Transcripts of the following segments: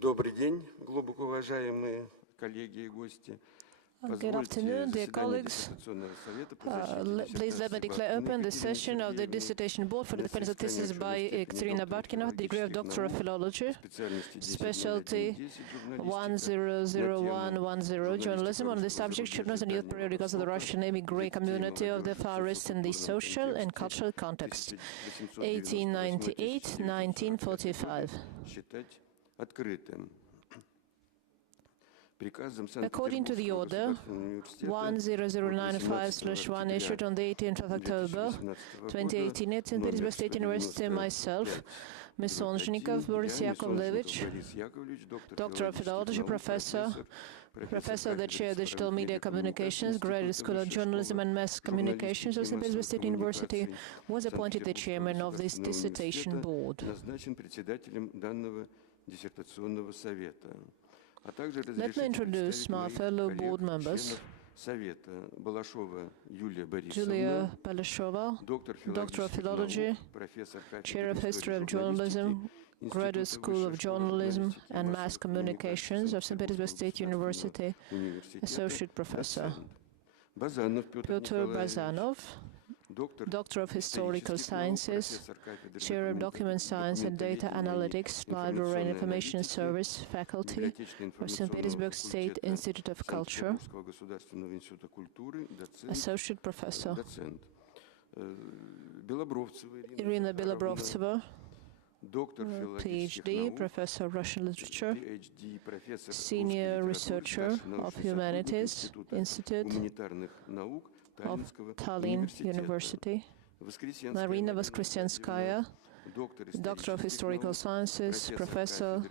Добрый день, глубоко уважаемые коллеги и гости. Good afternoon, dear colleagues. Please let me declare open the session of the Dissertation Board for the Defense of Thesis by Ekaterina Babkina, degree of Doctor of Philology, specialty 100110, journalism, on the subject Children's and Youth Periodicals of the Russian Immigrant Community of the Far East in the Social and Cultural Context, 1898-1945. According to the order 10095/1 issued on the 18th of October 2018 at St. Petersburg State University, myself, Ms. Sonzhnikov Boris Yakovlevich, Doctor of Philology, Professor of the Chair of Digital Media Communications, Graduate School of Journalism and Mass Communications of St. Petersburg State University, was appointed the chairman of this dissertation board. Let me introduce my fellow board members. Julia Balashova, Doctor of Philology, Chair of History of Journalism, Graduate School of Journalism and Mass Communications of St. Petersburg State University, Associate Professor. Pyotr Bazanov, Doctor of Historical Sciences, Chair of Document Science and Data Analytics, Library and Information Service, Faculty of St. Petersburg State Institute of Culture, Associate Professor. Irina Belobrovtseva, PhD, Professor of Russian Literature, Senior Researcher of Humanities Institute of Tallinn University. Marina Voskresenskaya, Doctor of Historical Sciences, Professor,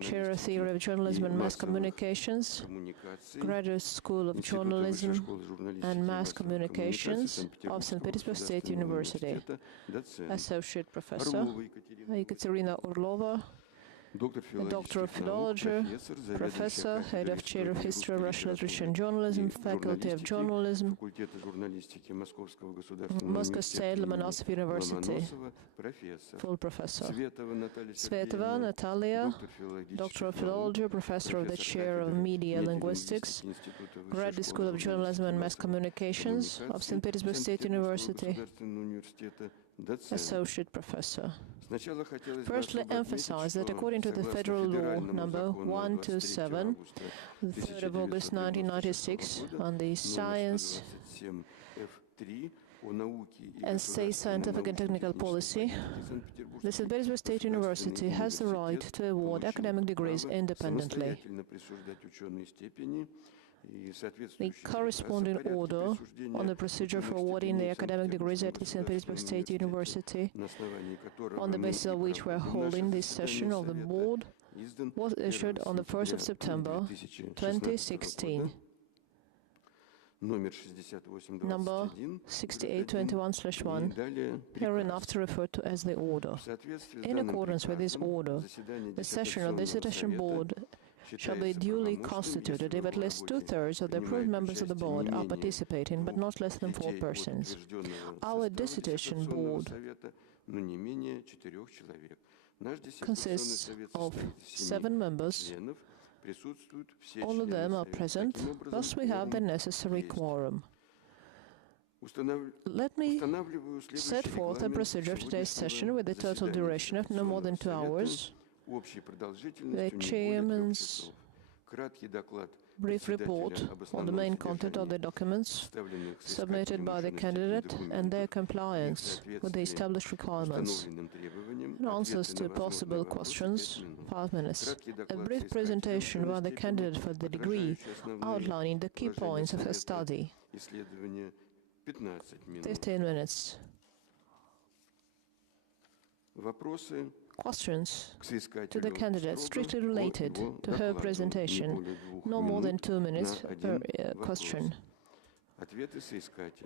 Chair of Theory of Journalism and Mass Communications, Graduate School of Journalism and Mass Communications of St. Petersburg State University, Associate Professor. Ekaterina Orlova, Doctor of Philology, Professor, Head of Chair of History of Russian Literature and Journalism, Faculty of Journalism, Moscow State Lomonosov University, full Professor. Svetova Natalia, Doctor of Philology, Professor of the Chair of Media Linguistics, Graduate School of Journalism and Mass Communications of St. Petersburg State University, Associate Professor. Firstly, emphasize that according to the Federal Law number 127, the 3rd of August 1996, on the Science and State Scientific and Technical Policy, the St. Petersburg State University has the right to award academic degrees independently. The corresponding order on the procedure for awarding the academic degrees at the St. Petersburg State University, on the basis of which we are holding this session of the board, was issued on the 1st of September 2016. Number 6821/1, hereinafter referred to as the order. In accordance with this order, the session of the Dissertation Board shall be duly constituted if at least 2/3 of the approved members of the board are participating, but not less than 4 persons. Our Dissertation Board consists of 7 members. All of them are present, thus we have the necessary quorum. Let me set forth a procedure of today's session with a total duration of no more than 2 hours. The chairman's brief report on the main content of the documents submitted by the candidate and their compliance with the established requirements, and answers to possible questions, 5 minutes. A brief presentation by the candidate for the degree outlining the key points of her study, 15 minutes. Questions to the candidate strictly related to her presentation, no more than 2 minutes per question.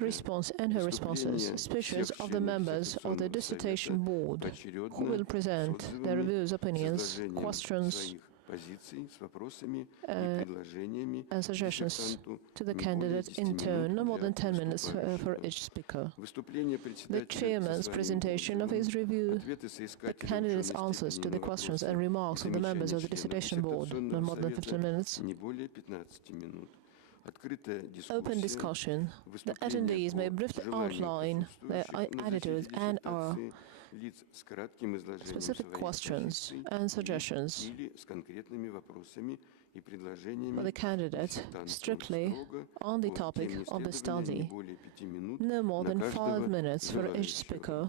Response and her responses. Speeches of the members of the Dissertation Board, who will present their views, opinions, questions, and suggestions to the candidate in turn, no more than 10 minutes for each speaker. The chairman's presentation of his review, the candidate's answers to the questions and remarks of the members of the dissertation board, no more than 15 minutes. Open discussion. The attendees may briefly outline their attitudes and or specific questions and suggestions for the candidate strictly on the topic of the study. No more than 5 minutes for each speaker.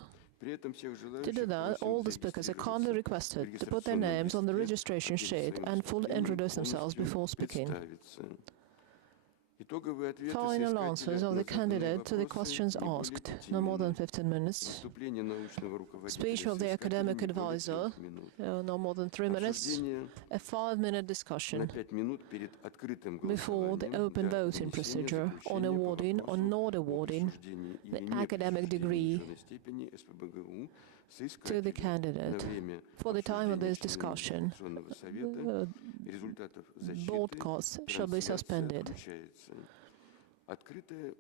To do that, all the speakers are kindly requested to put their names on the registration sheet and fully introduce themselves before speaking. Final answers of the candidate to the questions asked, no more than 15 minutes. Speech of the academic advisor, no more than 3 minutes. A 5-minute discussion before the open voting procedure on awarding or not awarding the academic degree to the candidate. For the time of this discussion, broadcasts shall be suspended.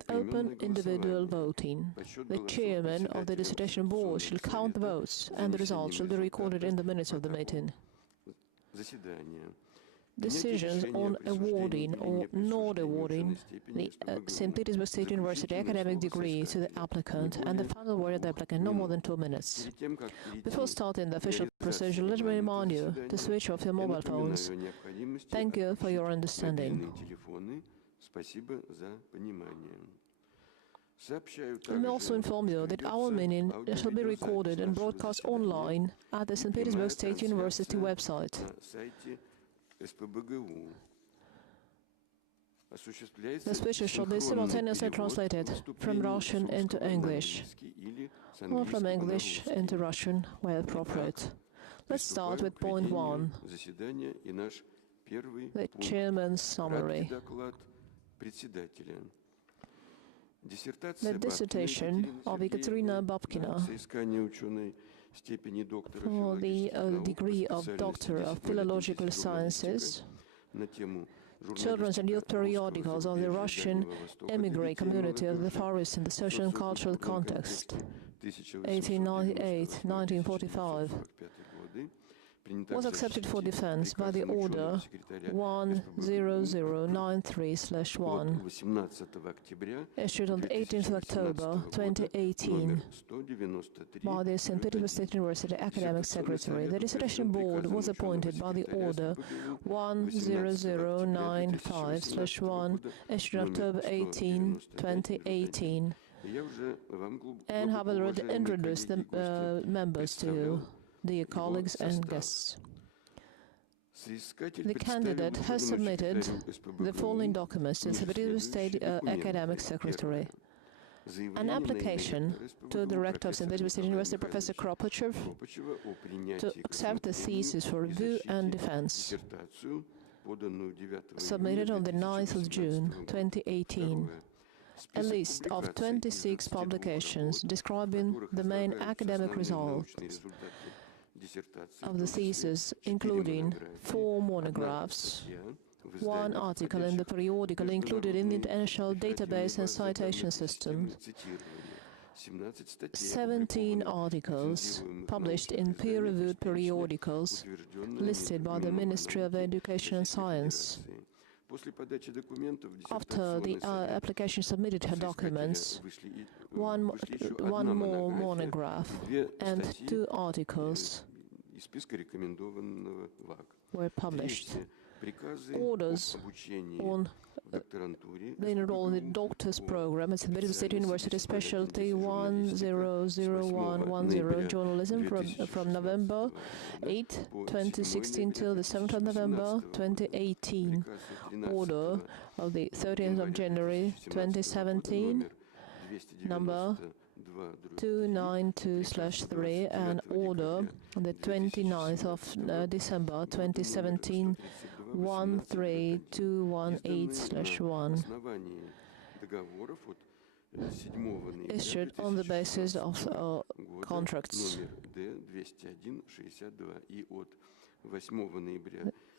Open individual voting. The chairman of the dissertation board shall count the votes, and the results shall be recorded in the minutes of the meeting. Decisions on awarding or not awarding the St. Petersburg State University academic degree to the applicant, and the final word of the applicant, no more than 2 minutes. Before starting the official procedure, let me remind you to switch off your mobile phones. Thank you for your understanding. Let me also inform you that our meeting shall be recorded and broadcast online at the St. Petersburg State University website. The speeches shall be simultaneously translated from Russian into English, or from English into Russian, where appropriate. Let's start with point 1, the chairman's summary. The dissertation of Ekaterina Babkina for the degree of Doctor of Philological Sciences, children's and youth periodicals of the Russian emigre community of the Far East in the social and cultural context, 1898-1945, was accepted for defense by the Order 10093/1, issued on the 18th of October 2018 by the St. Petersburg State University Academic Secretary. The Dissertation Board was appointed by the Order 10095/1, issued on October 18, 2018, and have already introduced the members to you, dear colleagues and guests. The candidate has submitted the following documents to the St. Petersburg State Academic Secretary: an application to the Rector of St. Petersburg State University, Professor Kropochev, to accept the thesis for review and defense, submitted on the 9th of June 2018. A list of 26 publications describing the main academic results of the thesis, including 4 monographs, 1 article in the periodical included in the International Database and Citation System, 17 articles published in peer-reviewed periodicals listed by the Ministry of Education and Science. After the application submitted her documents, one more monograph and 2 articles were published. Orders on the enrolled in the doctor's program at St. Petersburg State University, specialty 100110, journalism from November 8, 2016 till the 7th of November 2018. Order of the 13th of January 2017, number 292/3, and order on the 29th of December 2017, 13218/1, issued on the basis of contracts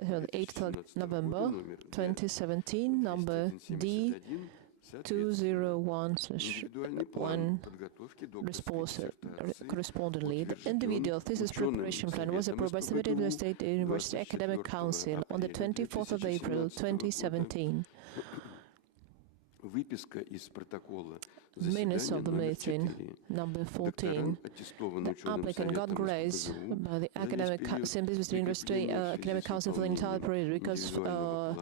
8th of November 2017, number D201/1 correspondingly. The individual thesis preparation plan was approved by Sergeevna State University Academic Council on the 24th of April 2017. Minutes of the meeting, number 14. The applicant got grace by the St. Petersburg University Academic Council for the entire period because the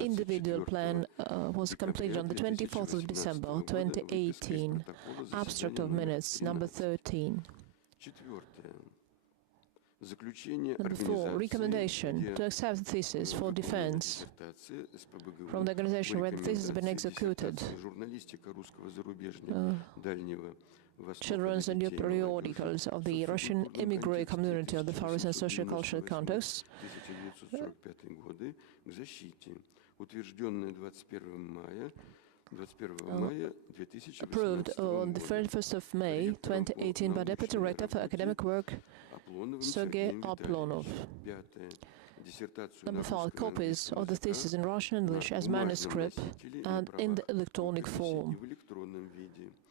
individual plan was completed on the 24th of December 2018. Abstract of minutes, number 13. Number 4. Recommendation to accept the thesis for defense from the organization where the thesis has been executed. Children's and youth periodicals of the Russian immigrant community of the Far East and socio-cultural context. Approved on the 31st of May 2018 by Deputy Rector for Academic Work Sergei Aplonov. Number 5. Copies of the thesis in Russian and English as manuscript and in the electronic form.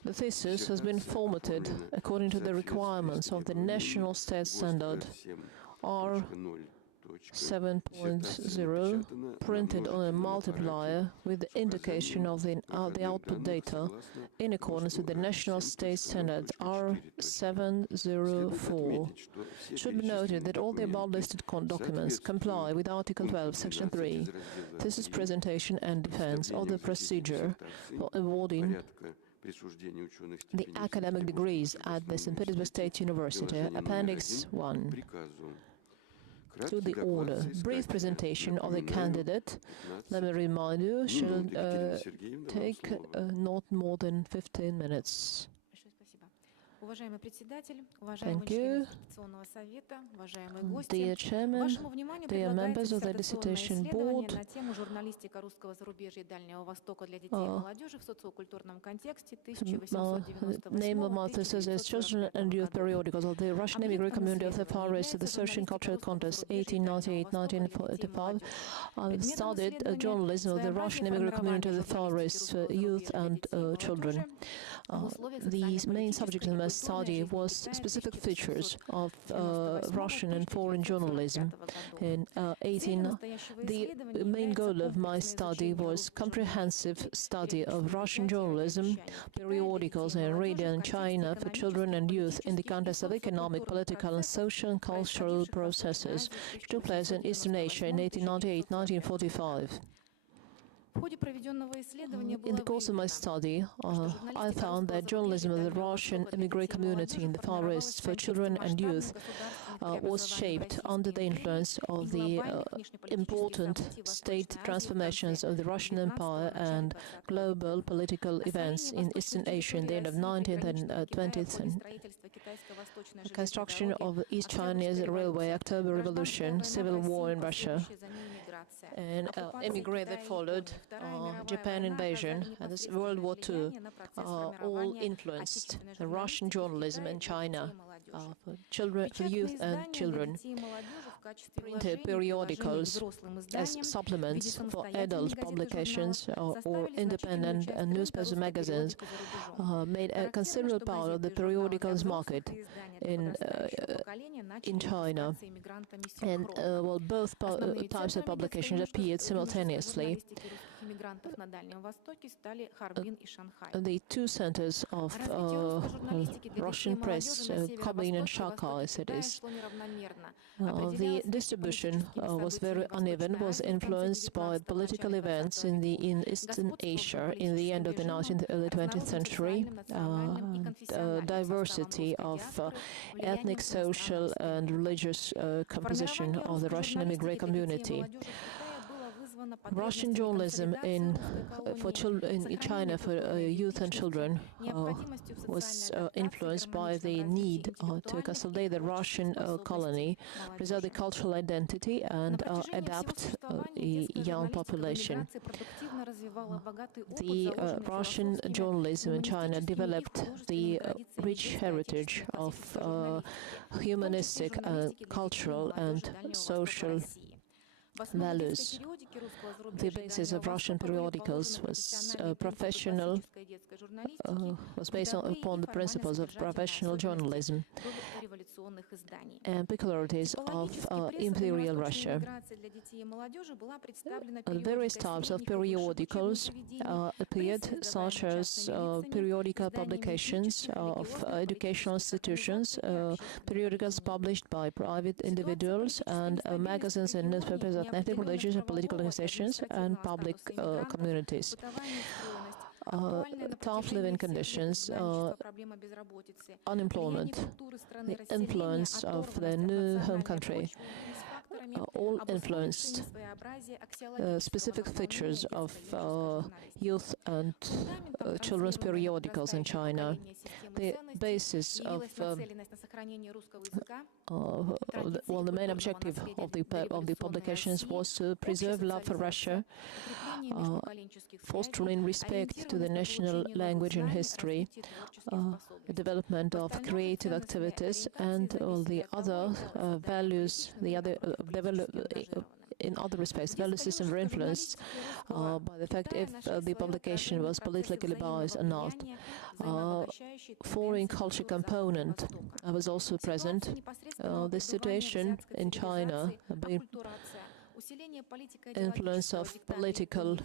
The thesis has been formatted according to the requirements of the National State Standard R 7.0, printed on a multiplier with the indication of the output data in accordance with the National State Standard R704. It should be noted that all the above-listed documents comply with Article 12, Section 3, thesis presentation and defense of the procedure for awarding the academic degrees at the St. Petersburg State University, Appendix 1. To the order. Brief presentation of the candidate, let me remind you, should take not more than 15 minutes. Thank you. Dear Chairman, dear members of the Dissertation Board, name of my thesis is Children and Youth Periodicals of the Russian Immigrant Community of the Far East, the Social and Cultural Contest, 1898-1945. I studied journalism of the Russian Immigrant Community of the Far East, youth and children. The main subject in my study was specific features of Russian and foreign journalism. The main goal of my study was comprehensive study of Russian journalism, periodicals and radio in China for children and youth in the context of economic, political and social and cultural processes which took place in Eastern Asia in 1898-1945. In the course of my study, I found that journalism of the Russian immigrant community in the Far East for children and youth was shaped under the influence of the important state transformations of the Russian Empire and global political events in Eastern Asia in the end of 19th and 20th century. The construction of the East Chinese Railway, October Revolution, civil war in Russia, and immigrant that followed, Japan invasion, and this World War II, all influenced the Russian journalism in China for youth and children. Printed periodicals as supplements for adult publications or independent newspapers and magazines made a considerable part of the periodicals market in China. And both types of publications appeared simultaneously. The two centers of Russian press, Harbin and Shanghai cities. The distribution was very uneven, was influenced by political events in Eastern Asia in the end of the 19th, early 20th century. Diversity of ethnic, social and religious composition of the Russian immigrant community. Russian journalism in China for youth and children was influenced by the need to consolidate the Russian colony, preserve the cultural identity, and adapt the young population. The Russian journalism in China developed the rich heritage of humanistic, cultural, and social values. The basis of Russian periodicals was based upon the principles of professional journalism and peculiarities of Imperial Russia. Various types of periodicals appeared, such as periodical publications of educational institutions, periodicals published by private individuals, and magazines and newspapers of ethnic, religious, and political organizations and public communities. Tough living conditions, unemployment, the influence of the new home country, all influenced specific features of youth and children's periodicals in China. The basis of the main objective of the publications was to preserve love for Russia, fostering respect to the national language and history, the development of creative activities, and all the other values, in other respects, value systems were influenced by the fact if the publication was politically biased or not. Foreign culture component was also present. The situation in China, influence of political,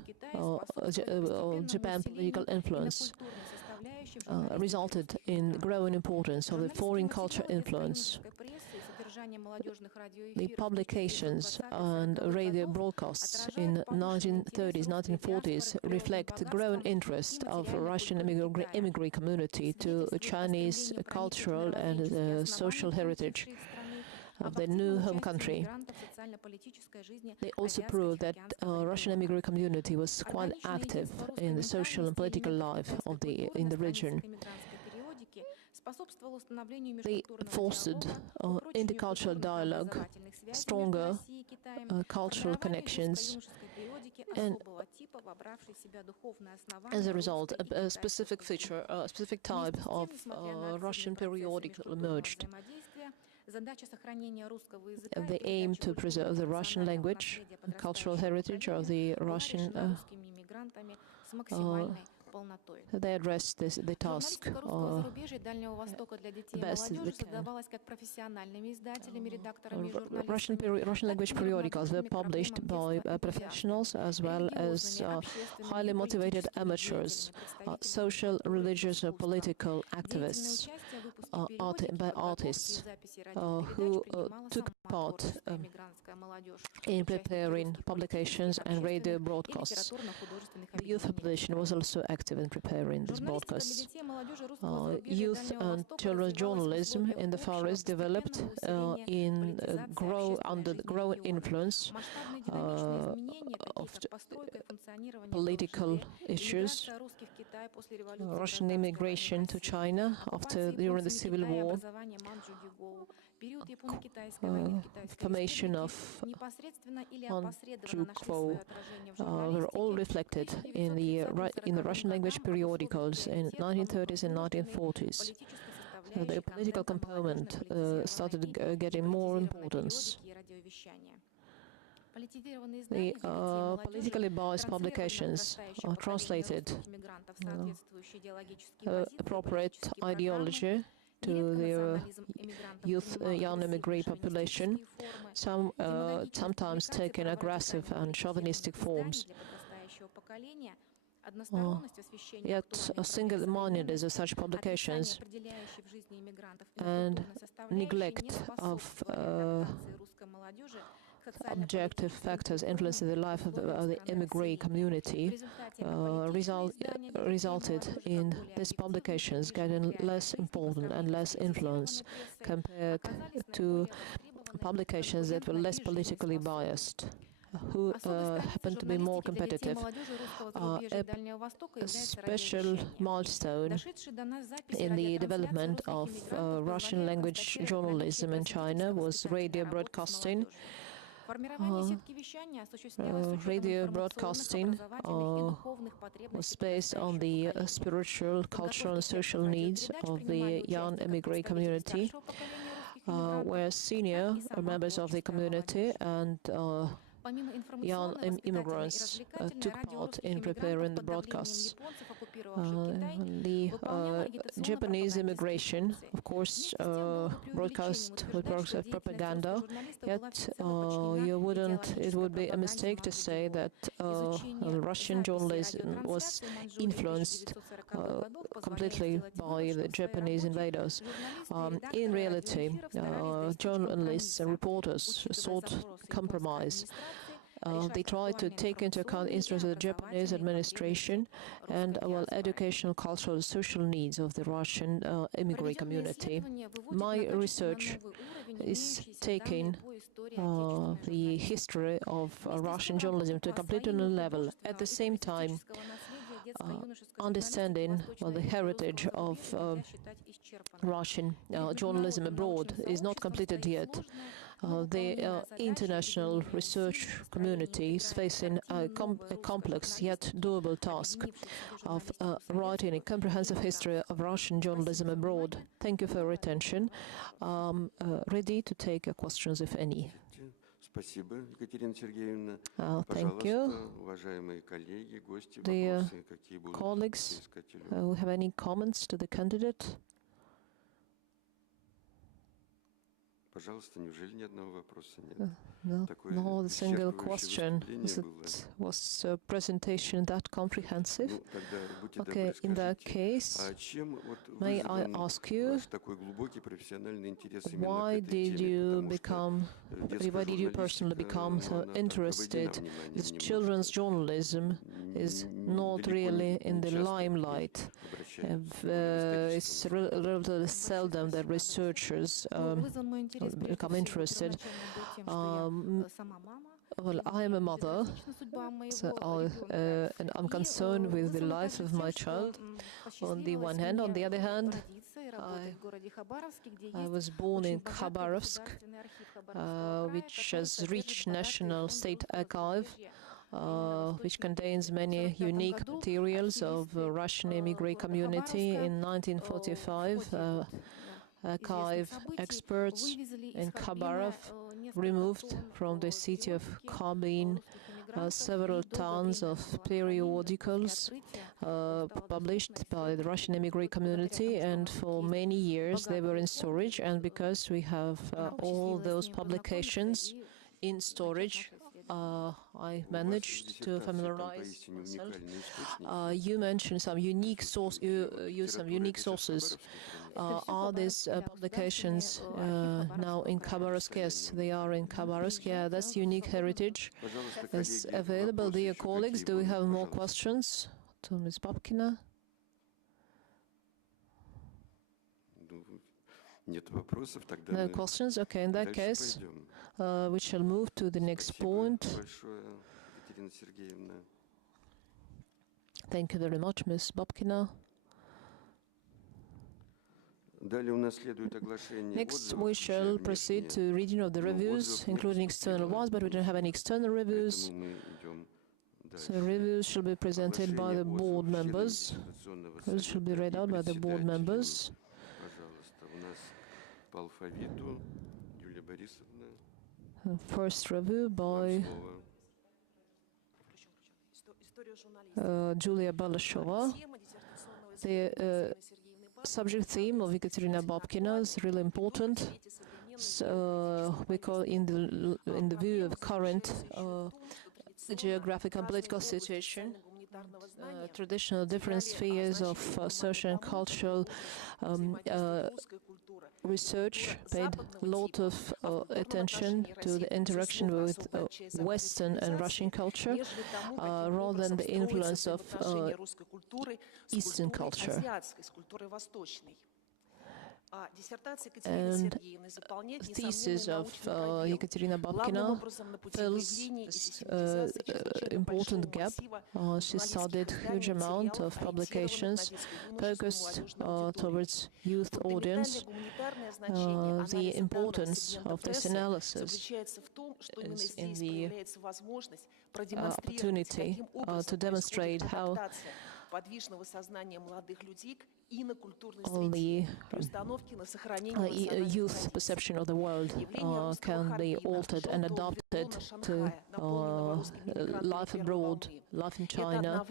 Japan political influence, resulted in growing importance of the foreign culture influence. The publications and radio broadcasts in 1930s, 1940s reflect the growing interest of the Russian immigrant community to Chinese cultural and social heritage of the new home country. They also proved that Russian immigrant community was quite active in the social and political life in the region. They fostered intercultural dialogue, stronger cultural connections, and as a result, a specific feature, a specific type of Russian periodical emerged. They aim to preserve the Russian language, cultural heritage of the Russian. They address the task best they can. Russian language periodicals were published by professionals as well as highly motivated amateurs, social, religious, or political activists, by artists who took part in preparing publications and radio broadcasts. The youth population was also active in preparing these broadcasts. Youth and children's journalism in the Far East developed under the growing influence of political issues. Russian immigration to China during the Civil War, formation of Manchukuo were all reflected in the Russian language periodicals in 1930s and 1940s. The political component started getting more importance. The politically biased publications are translated appropriate ideology to the youth, young immigrant population, sometimes taking aggressive and chauvinistic forms. Yet single-mindedness of such publications and neglect of objective factors influencing the life of the immigrant community resulted in these publications getting less important and less influence compared to publications that were less politically biased, who happened to be more competitive. A special milestone in the development of Russian language journalism in China was radio broadcasting. Radio broadcasting was based on the spiritual, cultural, and social needs of the young immigrant community, where senior members of the community and young immigrants took part in preparing the broadcasts. The Japanese immigration, of course, broadcast propaganda, yet it would be a mistake to say that Russian journalism was influenced completely by the Japanese invaders. In reality, journalists and reporters sought compromise. They tried to take into account interests of the Japanese administration and educational, cultural, and social needs of the Russian immigrant community. My research is taking the history of Russian journalism to a completely new level. At the same time, understanding the heritage of Russian journalism abroad is not completed yet. The international research community is facing a complex yet doable task of writing a comprehensive history of Russian journalism abroad. Thank you for your attention. Ready to take questions, if any. Thank you. Dear colleagues, we have any comments to the candidate? No, the single question. Was the presentation that comprehensive? Okay, in that case, may I ask you, why did you personally become so interested? This children's journalism is not really in the limelight. It's relatively seldom that researchers become interested. Well, I am a mother, and I'm concerned with the life of my child on the one hand. On the other hand, I was born in Khabarovsk, which has rich national state archive, which contains many unique materials of the Russian immigrant community. In 1945, archive experts in Khabarov removed from the city of Khabin several tons of periodicals published by the Russian immigrant community, and for many years they were in storage. And because we have all those publications in storage, I managed to familiarize myself. You mentioned some unique source. You use some unique sources. Are these publications now in Khabarovsk? Yes, they are in Khabarovsk. Yeah, that's unique heritage. Is available. Dear colleagues, do we have more questions to Ms. Babkina? No questions? Okay, in that case, we shall move to the next point. Thank you very much, Ms. Babkina. Next, we shall proceed to reading of the reviews, including external ones, but we don't have any external reviews. So reviews shall be presented by the board members. Reviews shall be read out by the board members. First review by Julia Balashova. The subject theme of Ekaterina Babkina is really important. So we call in the view of current geographic and political situation, traditional different spheres of social and cultural research paid a lot of attention to the interaction with Western and Russian culture rather than the influence of Eastern culture. And thesis of Ekaterina Babkina fills this important gap. She studied a huge amount of publications focused towards youth audience. The importance of this analysis is in the opportunity to demonstrate how all the youth perception of the world can be altered and adapted to life abroad, life in China.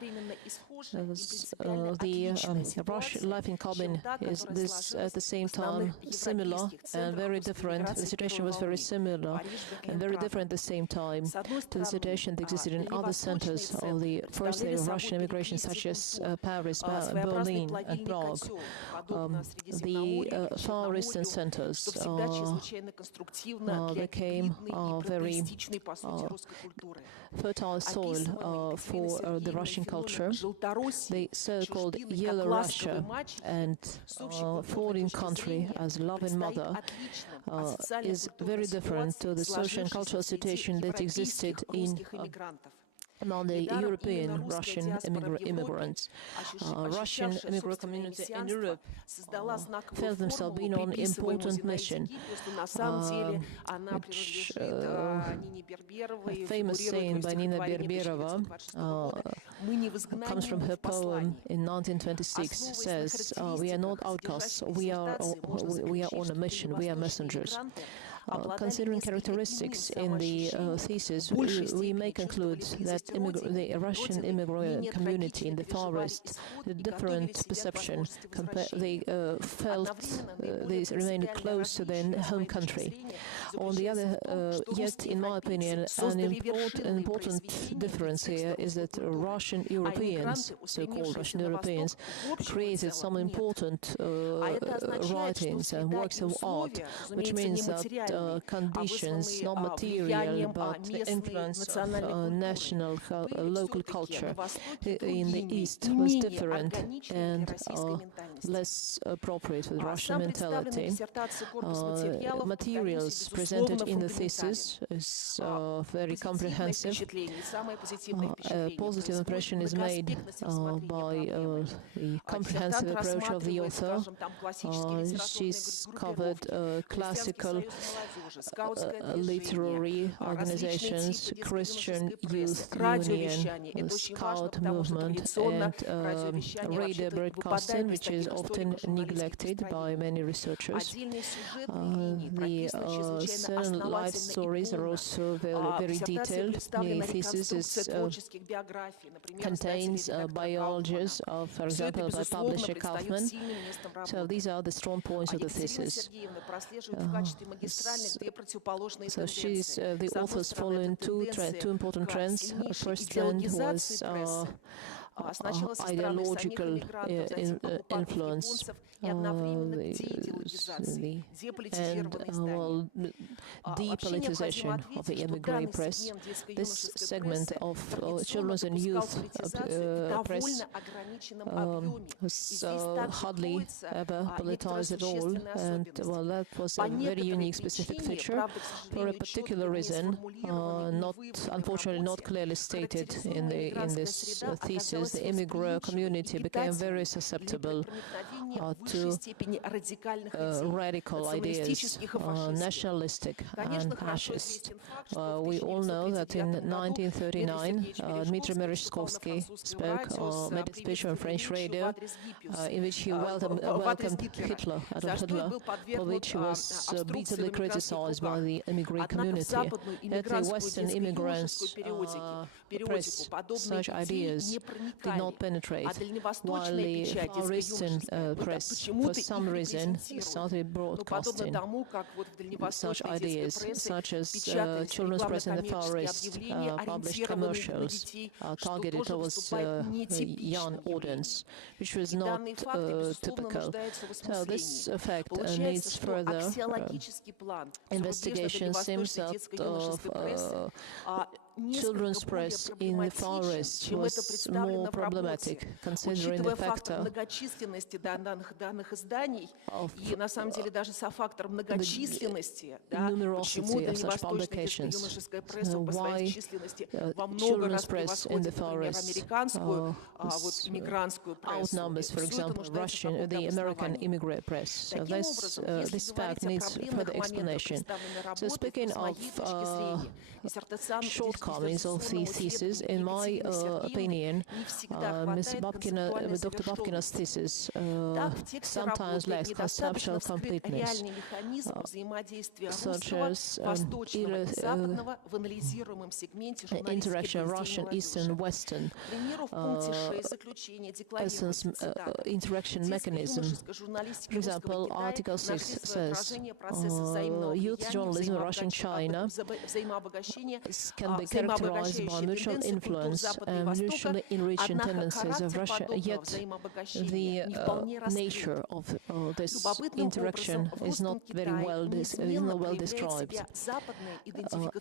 Life in Kabin is this at the same time similar and very different. The situation was very similar and very different at the same time to the situation that existed in other centers of the first Russian immigration, such as Paris, Berlin, and Prague. The Far Eastern centers became very fertile soil for the Russian culture. The so-called Yellow Russia and foreign country as loving mother is very different to the social and cultural situation that existed among the European Russian immigrants. Russian immigrant community in Europe felt themselves being on an important mission, which a famous saying by Nina Berberova comes from her poem in 1926, says, "We are not outcasts, we are on a mission, we are messengers." Considering characteristics in the thesis, we may conclude that the Russian immigrant community in the Far East, the different perception, they felt they remained close to their home country. On the other, yet, in my opinion, an important difference here is that Russian Europeans, so-called Russian Europeans, created some important writings and works of art, which means that conditions, not material, but the influence of national, local culture in the East was different and less appropriate with Russian mentality. Materials presented in the thesis is very comprehensive. A positive impression is made by the comprehensive approach of the author. She's covered classical literary organizations, Christian Youth Union, Scout movement, and radio broadcasting, which is often neglected by many researchers. The certain life stories are also very detailed. The thesis contains biologies of, for example, by publisher Kaufman. So these are the strong points of the thesis. So the authors following two important trends. First trend was ideological influence depoliticization of the emigre press. This segment of children's and youth press was hardly ever politicized at all, and that was a very unique, specific feature for a particular reason, unfortunately not clearly stated in this thesis. The immigrant community became very susceptible to radical ideas, nationalistic and fascist. We all know that in 1939, Dmitry Merezhkovsky spoke, made a speech on French radio, in which he welcomed Hitler, Adolf Hitler, for which he was bitterly criticized by the immigrant community. Yet the Western immigrants press such ideas did not penetrate, while the Far Eastern press, for some reason, started broadcasting such ideas, such as children's press in the Far East published commercials targeted towards a young audience, which was not typical. So this effect needs further investigation. Seems that children's press in the Far East was more problematic, considering the factor of the numerosity of such publications. Why children's press in the Far East outnumbers, for example, the American immigrant press. So this fact needs further explanation. So speaking of shortcomings shortcomings of the thesis. In my opinion, Dr. Babkina's thesis sometimes lacks conceptual completeness, such as interaction of Russian, Eastern, Western, essence, interaction mechanism. For example, Article 6 says youth journalism in Russia and China can be characterized by mutual influence and mutually enriching tendencies of Russia, yet the nature of this interaction is not very well described.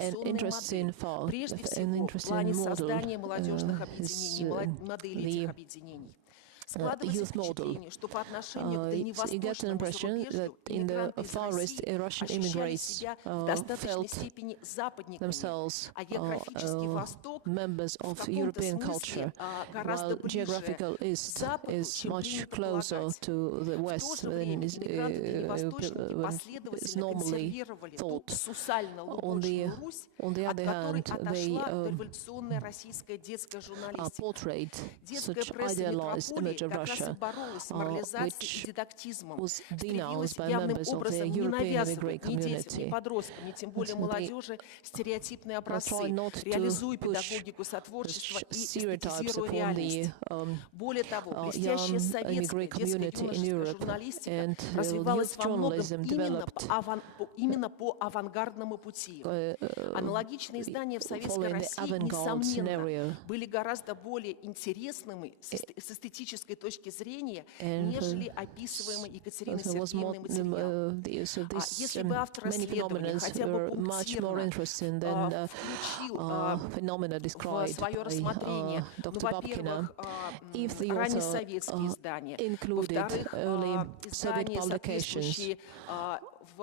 An interesting fact, an interesting model is the youth model. You get an impression that in the Far East, Russian immigrants felt themselves members of European culture, while geographical East is much closer to the West than is normally thought. On the other hand, they portrayed such idealized image of Russia, which was denounced by members of the European immigrant community. Try not to push stereotypes upon the young immigrant community in Europe, and youth journalism developed following the avant-garde scenario. точки зрения, нежели описываемый Екатериной Сергеевной материал. Если бы автор исследования хотя бы пунктирно включил в свое рассмотрение, во-первых, раннесоветские издания, во-вторых, издания, соответствующие в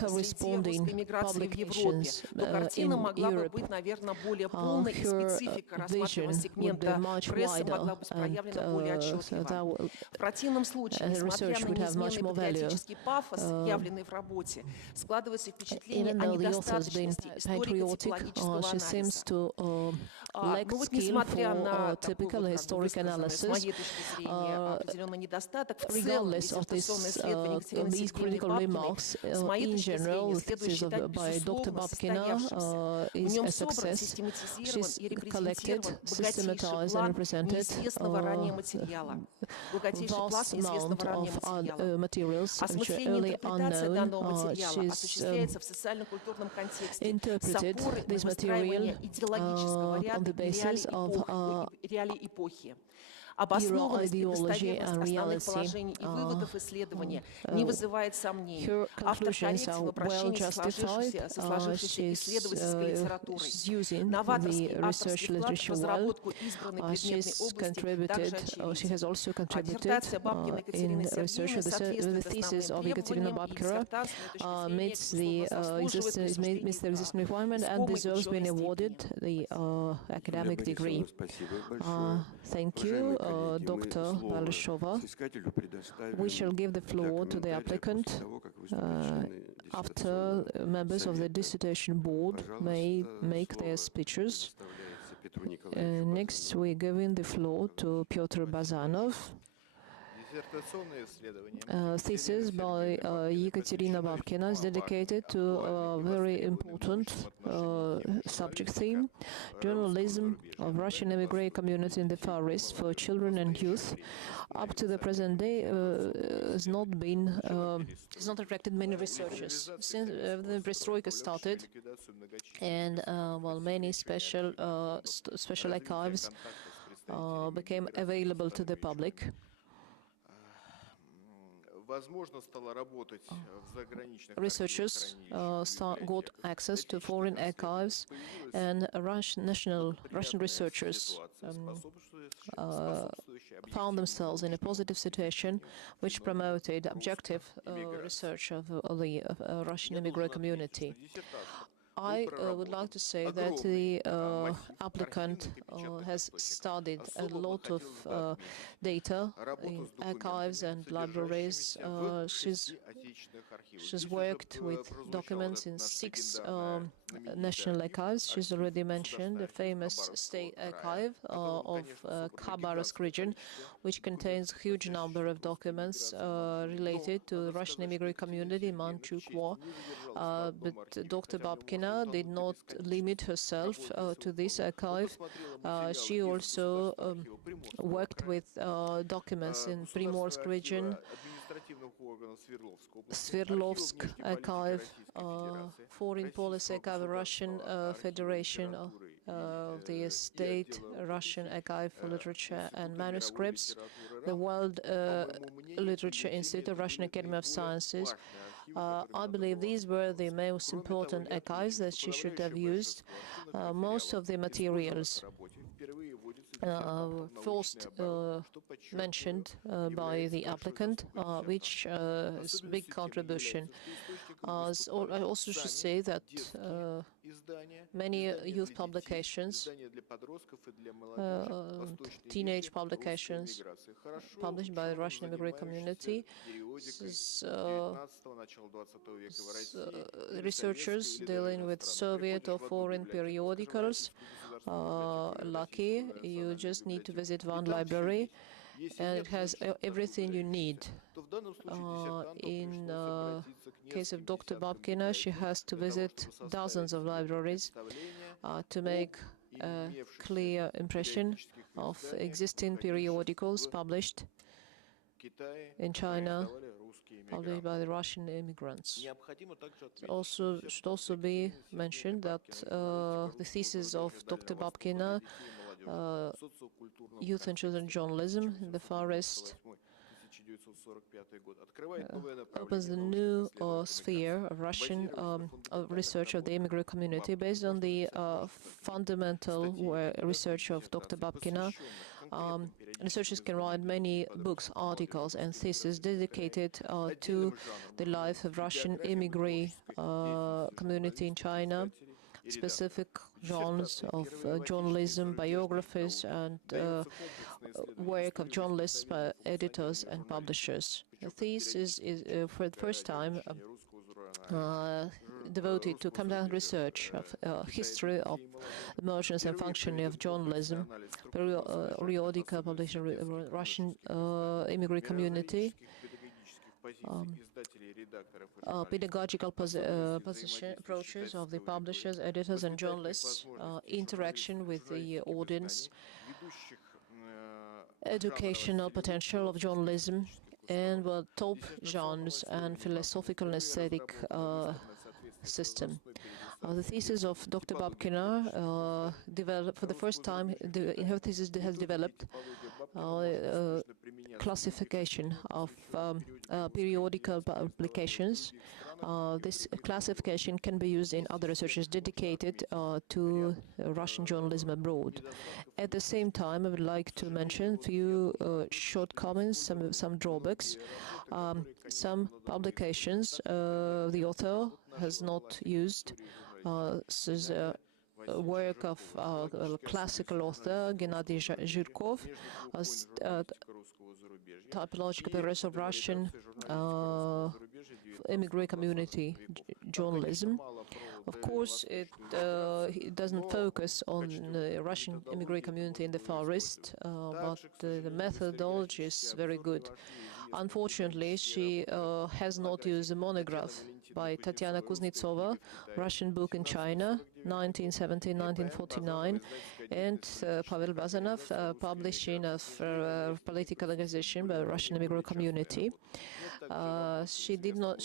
перспективе русской миграции в Европе, то картина могла бы быть, наверное, более полной, и специфика рассматриваемого сегмента прессы могла быть проявлена более отчетливо. В противном случае, несмотря на неизменный патриотический пафос, явленный в работе, складывается впечатление о недостаточности историко-типологического анализа. Но вот несмотря на такой, высказанный с моей точки зрения, определенный недостаток, в целом диссертационное исследование Екатерины Сергеевны Бабкиной с моей точки зрения следует считать безусловно состоявшимся. В нем собран, систематизирован и репрезентирован богатейший план неизвестного ранее материала, богатейший пласт неизвестного ранее материала. Осмысление интерпретация данного материала осуществляется в социально-культурном контексте с опорой на выстраивание идеологического ряда реалий эпохи. Обоснованность и достоверность основных положений и выводов исследования не вызывает сомнений. Автор корректен в обращении со сложившейся исследовательской литературой. Новаторский авторский вклад в разработку избранной предметной области также очевиден. Диссертация Бабкина Екатерины Сергеевны соответствует основным требованиям и экзертации с точки зрения meets the existing requirement and deserves being awarded the academic degree. Thank you, Dr. Balashova. We shall give the floor to the applicant after members of the dissertation board may make their speeches. Next, we're giving the floor to Pyotr Bazanov. Thesis by Ekaterina Babkina is dedicated to a very important subject theme: journalism of Russian immigrant community in the Far East for children and youth. Up to the present day, has not attracted many researchers. Since the perestroika started, and while many special archives became available to the public, researchers got access to foreign archives, and Russian researchers found themselves in a positive situation, which promoted objective research of the Russian immigrant community. I would like to say that the applicant has studied a lot of data in archives and libraries. She's worked with documents in 6 national archives. She's already mentioned the famous state archive of Khabarovsk region, which contains a huge number of documents related to the Russian immigrant community in Manchuk War. But Dr. Babkina did not limit herself to this archive. She also worked with documents in Primorsk region, Sverdlovsk archive, Foreign Policy Archive, Russian Federation of the State, Russian Archive for Literature and Manuscripts, the World Literature Institute, Russian Academy of Sciences. I believe these were the most important archives that she should have used. Most of the materials first mentioned by the applicant, which is a big contribution. I also should say that many youth publications, teenage publications published by the Russian immigrant community, researchers dealing with Soviet or foreign periodicals. Lucky, you just need to visit one library and it has everything you need. In case of Dr. Babkina, she has to visit dozens of libraries to make a clear impression of existing periodicals published in China, published by the Russian immigrants. It should also be mentioned that the thesis of Dr. Babkina, Youth and Children Journalism in the Far East, opens the new sphere of Russian research of the immigrant community based on the fundamental research of Dr. Babkina. Researchers can write many books, articles and theses dedicated to the life of Russian immigrant community in China, specific genres of journalism, biographies and work of journalists, editors and publishers. The thesis is for the first time devoted to content research of history of emergence and functioning of journalism, periodical publishing Russian immigrant community, pedagogical approaches of the publishers, editors and journalists, interaction with the audience, educational potential of journalism, and top genres and philosophical and aesthetic system. The thesis of Dr. Babkina developed for the first time. In her thesis, has developed classification of periodical publications. This classification can be used in other researches dedicated to Russian journalism abroad. At the same time, I would like to mention a few shortcomings, some drawbacks. Some publications the author has not used. This is a work of a classical author, Gennady Zhirkov, typological progress of Russian immigrant community journalism. Of course, it doesn't focus on the Russian immigrant community in the Far East, but the methodology is very good. Unfortunately, she has not used a monograph by Tatiana Kuznetsova, Russian book in China, 1917-1949, and Pavel Bazanov, publishing of political organization by Russian immigrant community. She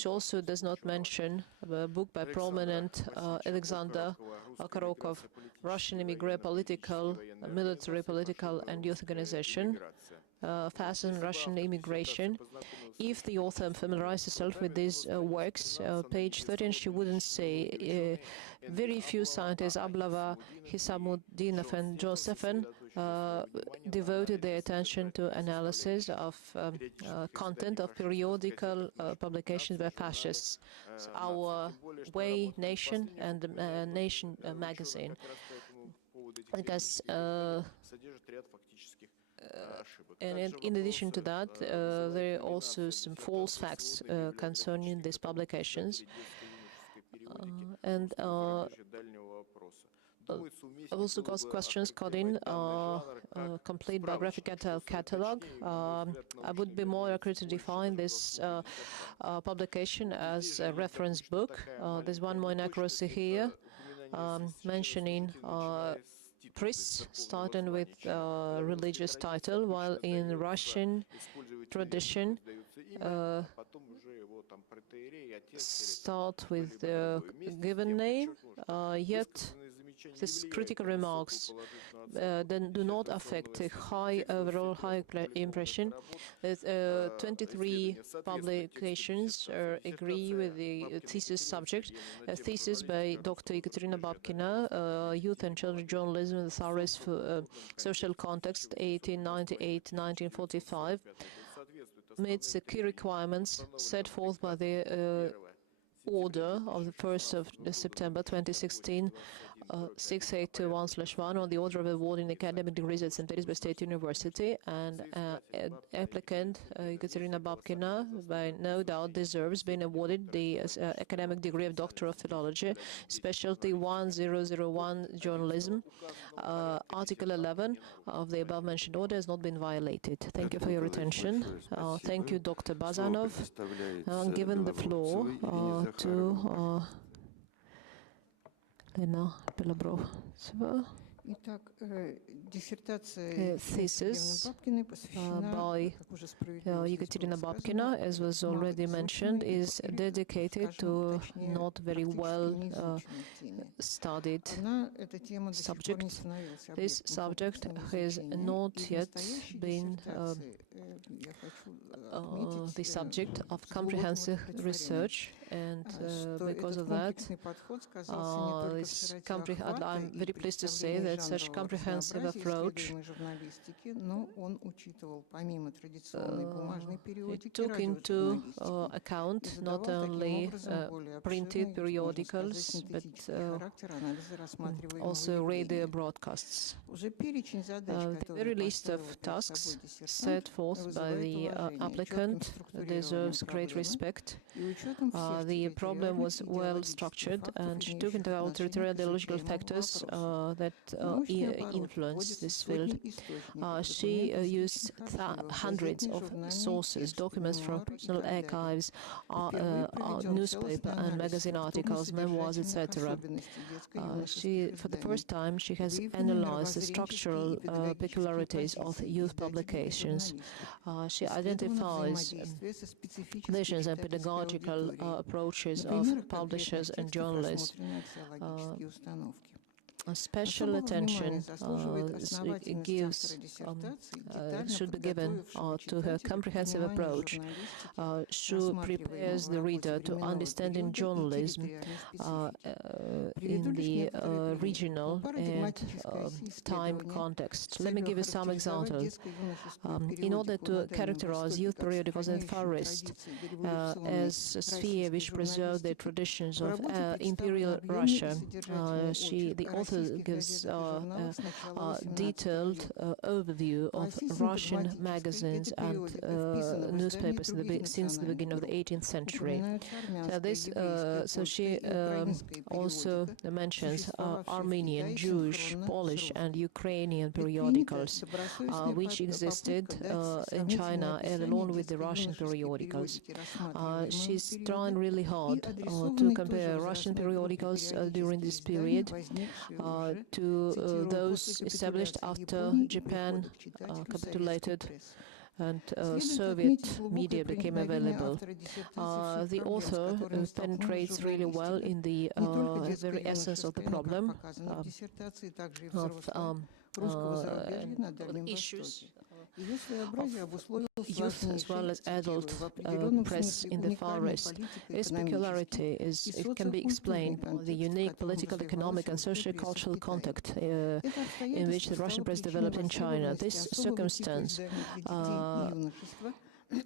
also does not mention a book by prominent Alexander Okarokov, Russian immigrant political, military, political and youth organization, fascism, Russian immigration. If the author familiarized herself with these works, page 13, she wouldn't say very few scientists, Ablava, Hisamudinov, and Josephine, devoted their attention to analysis of content of periodical publications by fascists. So Our Way Nation and Nation magazine. Because and in addition to that, there are also some false facts concerning these publications. And I've also got questions coding complete biographical catalog. I would be more accurate to define this publication as a reference book. There's one more inaccuracy here, mentioning priests, starting with religious title, while in Russian tradition start with the given name, yet these critical remarks then do not affect the overall high impression. 23 publications agree with the thesis subject. A thesis by Dr. Ekaterina Babkina, Youth and Children Journalism in the Tsarist Social Context, 1898-1945, meets the key requirements set forth by the order of the 1st of September 2016, 6821/1 on the order of awarding academic degrees at St. Petersburg State University, and applicant Ekaterina Babkina by no doubt deserves being awarded the academic degree of Doctor of Philology, specialty 1001 journalism. Article 11 of the above mentioned order has not been violated. Thank you for your attention. Thank you, Dr. Bazanov. Given the floor to Lena Belobrovtseva. Thesis by Ekaterina Babkina, as was already mentioned, is dedicated to not very well studied subject. This subject has not yet been the subject of comprehensive research, and because of that, I'm very pleased to say that such comprehensive approach took into account not only printed periodicals, but also radio broadcasts. The very list of tasks set forth by the applicant deserves great respect. The problem was well structured, and she took into account territorial ideological factors that influence this field. She used hundreds of sources, documents from personal archives, newspaper and magazine articles, memoirs, etc. For the first time, she has analyzed the structural peculiarities of youth publications. She identifies visions and pedagogical approaches of publishers and journalists. Special attention should be given to her comprehensive approach. She prepares the reader to understanding journalism in the regional and time context. Let me give you some examples. In order to characterize youth periodicals in the Far East as a sphere which preserved the traditions of Imperial Russia, the author gives a detailed overview of Russian magazines and newspapers since the beginning of the 18th century. So she also mentions Armenian, Jewish, Polish and Ukrainian periodicals which existed in China along with the Russian periodicals. She's trying really hard to compare Russian periodicals during this period to those established after Japan capitulated and Soviet media became available. The author penetrates really well in the very essence of the problem of issues. Youth as well as adult press in the Far East. Its peculiarity is it can be explained by the unique political, economic and socio-cultural context in which the Russian press developed in China. This circumstance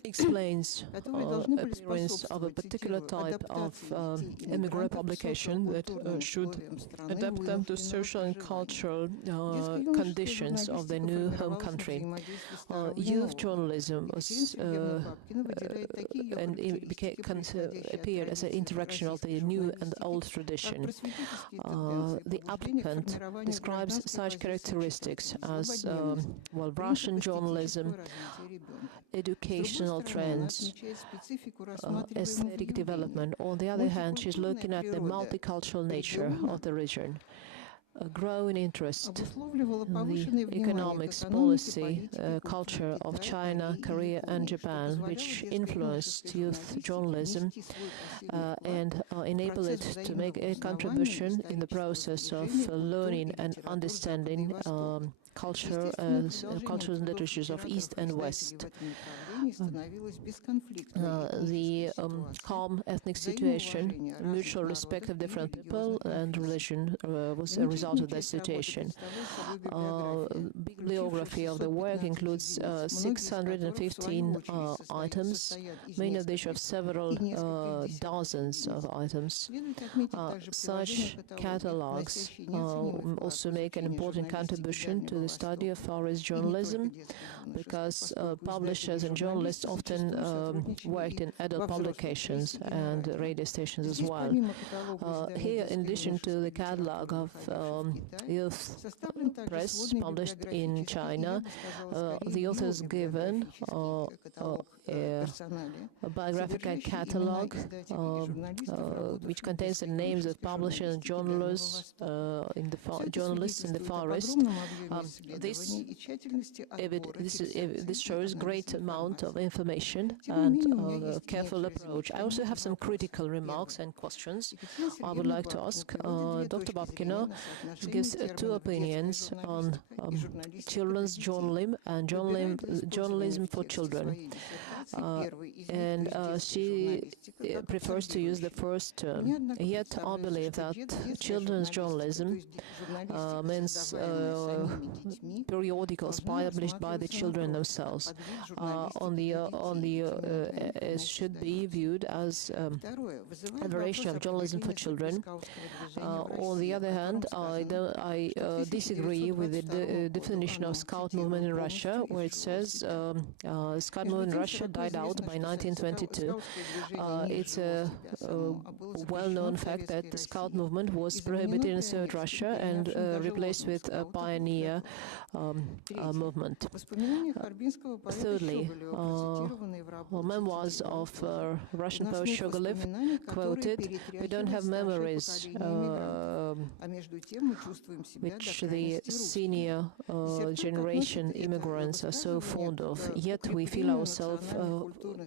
explains appearance of a particular type of immigrant publication that should adapt them to social and cultural conditions of the new home country. Youth journalism was and it appeared as an interaction of the new and old tradition. The applicant describes such characteristics as Russian journalism, educational trends, aesthetic development. On the other hand, she's looking at the multicultural nature of the region. A growing interest in the economics, policy, culture of China, Korea and Japan, which influenced youth journalism and enabled it to make a contribution in the process of learning and understanding culture and literatures of East and West. The calm ethnic situation, mutual respect of different people and religion was a result of that situation. Bibliography of the work includes 615 items, many of which have several dozens of items. Such catalogues also make an important contribution to the study of Far East journalism, because publishers and journalists often worked in adult publications and radio stations as well. Here, in addition to the catalog of youth press published in China, the authors given a biographical catalog which contains the names of publishers and journalists in the Far East. This shows great amount of information and careful approach. I also have some critical remarks and questions I would like to ask. Dr. Babkina gives two opinions on children's journalism and journalism for children. And she prefers to use the first term. Yet I believe that children's journalism means periodicals published by the children themselves. Should be viewed as a variation of journalism for children. On the other hand, I disagree with the definition of Scout movement in Russia, where it says Scout movement in Russia died out by 1922. It's a well-known fact that the Scout movement was prohibited in Soviet Russia and replaced with a pioneer movement. Thirdly, memoirs of Russian poet Shogolov quoted, "We don't have memories which the senior generation immigrants are so fond of, yet we feel ourselves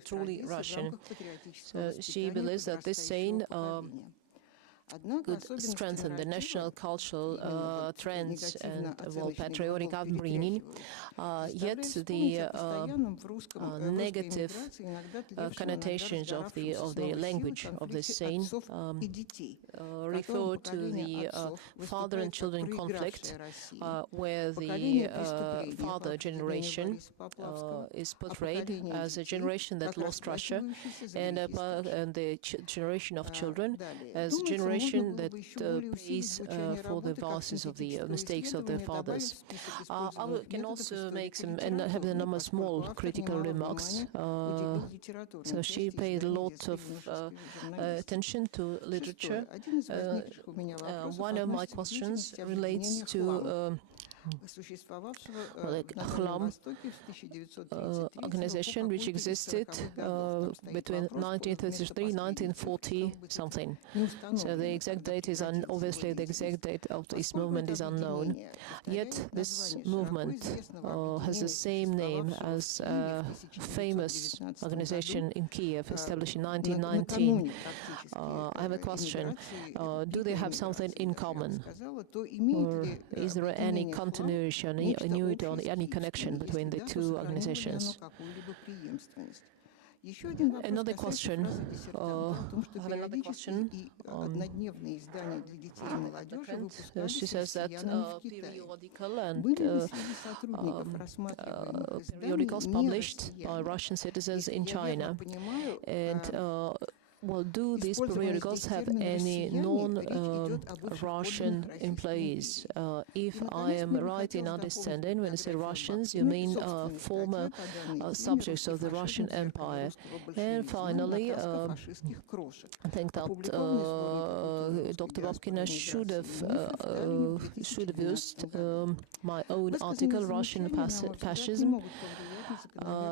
truly Russian." So she believes that this saying could strengthen the national cultural trends and patriotic upbringing, yet the negative connotations of the language of this saying refer to the father and children conflict, where the father generation is portrayed as a generation that lost Russia, and the generation of children as a generation that pays for the vices of the mistakes of their fathers. I can also make some, and have a number of small critical remarks. So she paid a lot of attention to literature. One of my questions relates to Khlam organization, which existed between 1933 and 1940 something. So the exact date is obviously the exact date of this movement is unknown. Yet this movement has the same name as a famous organization in Kiev established in 1919. I have a question. Do they have something in common? Or is there any conflict continuation, any connection between the two organizations. Another question, she says that periodical and periodicals published by Russian citizens in China, and well, do these periodicals have any non-Russian employees? If I am right in understanding, when you say Russians, you mean former subjects of the Russian Empire. And finally, I think that Dr. Babkina should have used my own article, Russian Fascism.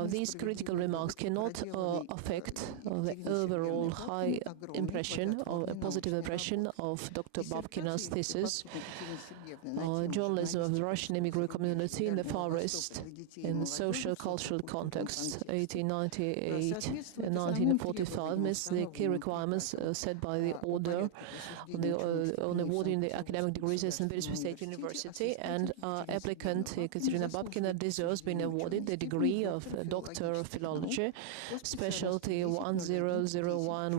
These critical remarks cannot affect the overall high impression or a positive impression of Dr. Babkina's thesis, journalism of the Russian immigrant community in the Far West in the social-cultural context, 1898 and 1945, meets the key requirements set by the order on awarding the academic degrees at St. Petersburg State University, and applicant Ekaterina Babkina deserves being awarded the degree of Doctor of Philology, specialty 100110,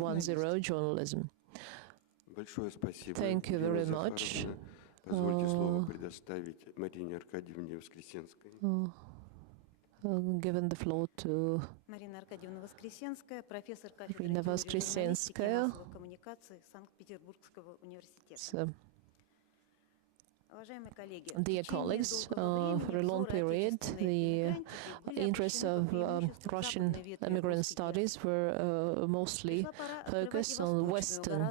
journalism. Thank you very much. Given the floor to Marina Voskresenskaya. Dear colleagues, for a long period, the interests of Russian immigrant studies were mostly focused on Western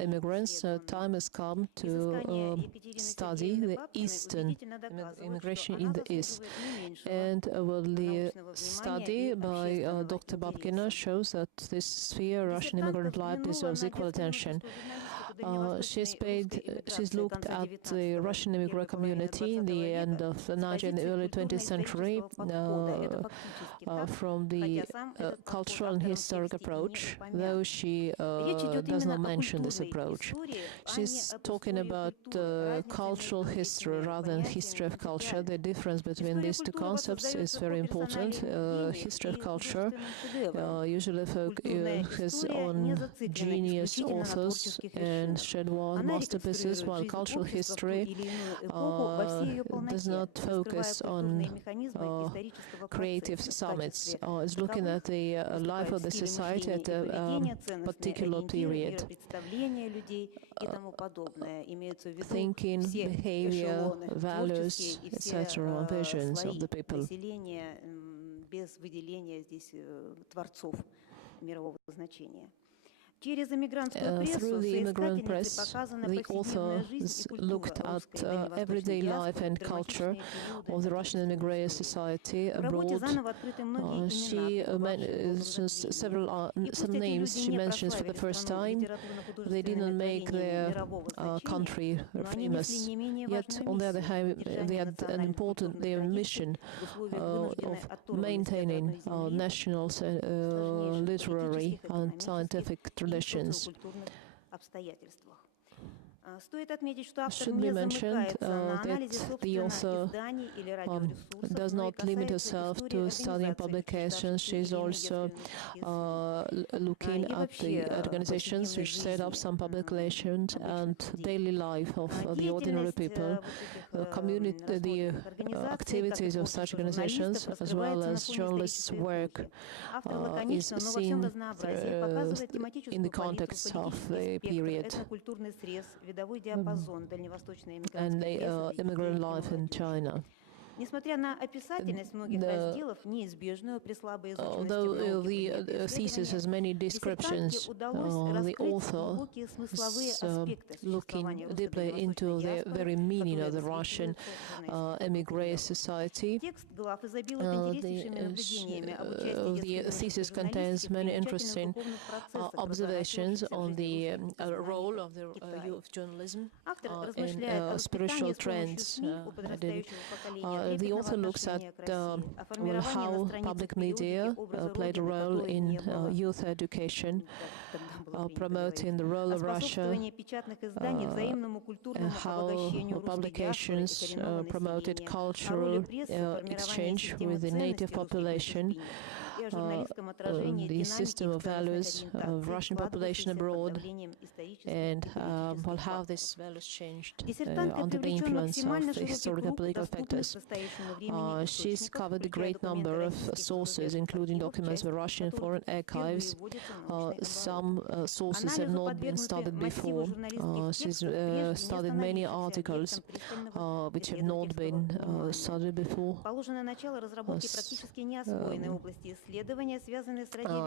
immigrants. Time has come to study the Eastern immigration in the East. And the study by Dr. Babkina shows that this sphere, Russian immigrant life, deserves equal attention. She's looked at the Russian immigrant community in the end of the 19th and early 20th century from the cultural and historic approach, though she does not mention this approach. She's talking about cultural history rather than history of culture. The difference between these two concepts is very important. History of culture usually focuses on genius authors and scheduled masterpieces, while cultural history does not focus on creative summits. It's looking at the life of the society at a particular period. Thinking, behavior, values, etc., visions of the people. Through the immigrant press, the authors looked at everyday life and culture of the Russian immigrant society abroad. She mentions some names she mentions for the first time. They didn't make their country famous. Yet, on the other hand, they had their mission of maintaining national literary and scientific traditions. Should be mentioned that the author does not limit herself to studying publications. She is also looking at the organizations which set up some publications and daily life of the ordinary people, the activities of such organizations, as well as journalists' work, is seen in the context of the period and the immigrant life in China. Although the thesis has many descriptions, the author is looking deeply into the very meaning of the Russian emigre society. The thesis contains many interesting observations on the role of the youth journalism in spiritual trends. the author looks at how public media played a role in youth education, promoting the role of Russia, how publications promoted cultural exchange with the native population, the system of values of Russian population abroad, and how these values changed under the influence of the historical political factors. She's covered a great number of sources, including documents from Russian foreign archives. Some sources have not been studied before. She's studied many articles which have not been studied before.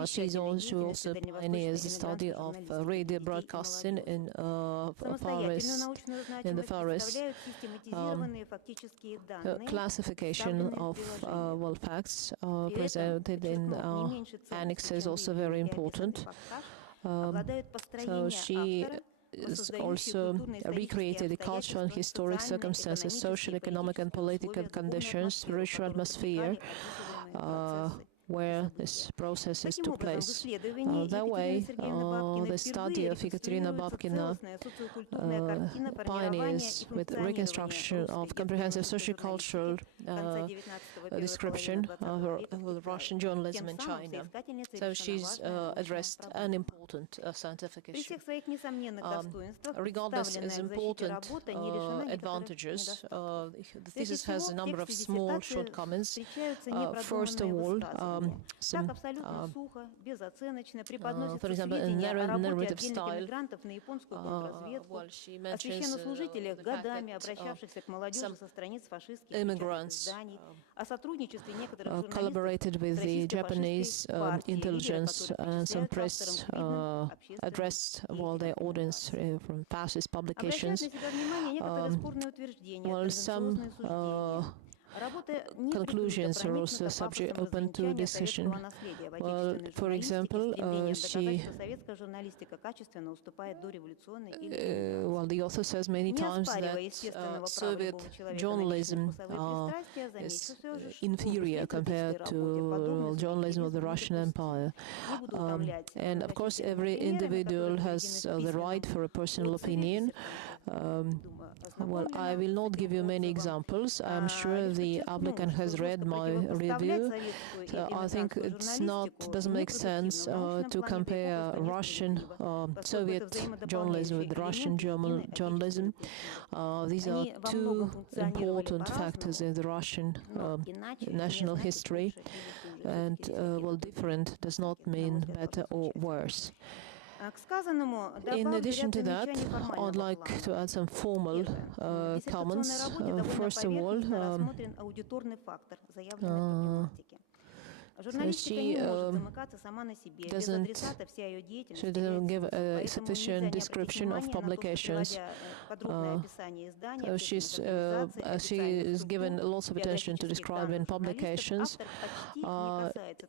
She also pioneers the study of radio broadcasting in the forest. Classification of facts presented in annexes is also very important. So she also recreated the cultural and historic circumstances, social, economic and political conditions, spiritual atmosphere, where this processes took place. That way, the study of Ekaterina Babkina pioneers with reconstruction of comprehensive socio-cultural description of Russian journalism in China. So she's addressed an important scientific issue. Regardless of important advantages, the thesis has a number of small shortcomings. First of all, some, for example, in narrative style, she mentions the fact that some immigrants collaborated with the Japanese intelligence and some press addressed their audience from fascist publications. Some conclusions are also open to discussion. Well, for example, the author says many times that Soviet journalism is inferior compared to journalism of the Russian Empire. And of course, every individual has the right for a personal opinion. Well, I will not give you many examples. I'm sure the applicant has read my review. So I think doesn't make sense to compare Russian Soviet journalism with Russian journalism. These are two important factors in the Russian national history, and different does not mean better or worse. In addition to that, I'd like to add some formal comments. First of all, she doesn't give a sufficient description of publications. She is given lots of attention to describing publications.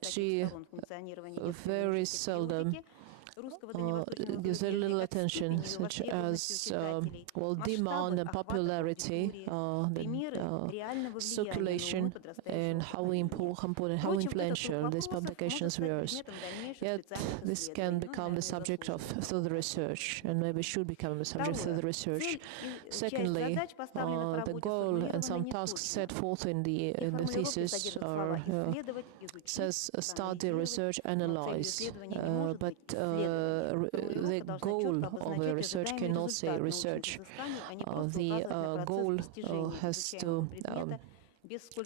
She very seldom gives very little attention, such as demand and popularity, circulation, and how important, how influential these publications were. Yet this can become the subject of further research, and maybe should become the subject of further research. Secondly, the goal and some tasks set forth in the thesis are says study, research, analyze, but the goal of the research cannot say research. The goal has to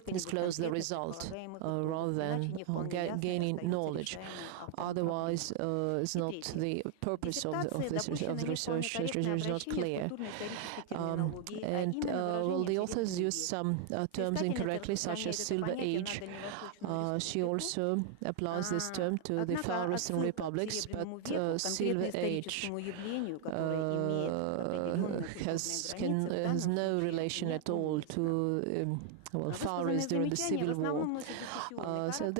disclose the result rather than gaining knowledge. Otherwise, it's not the purpose of the research. The research is not clear. The authors use some terms incorrectly, such as Silver Age. She also applies this term to the far eastern republics, but Silver Age has no relation at all to Far East during the Civil War. So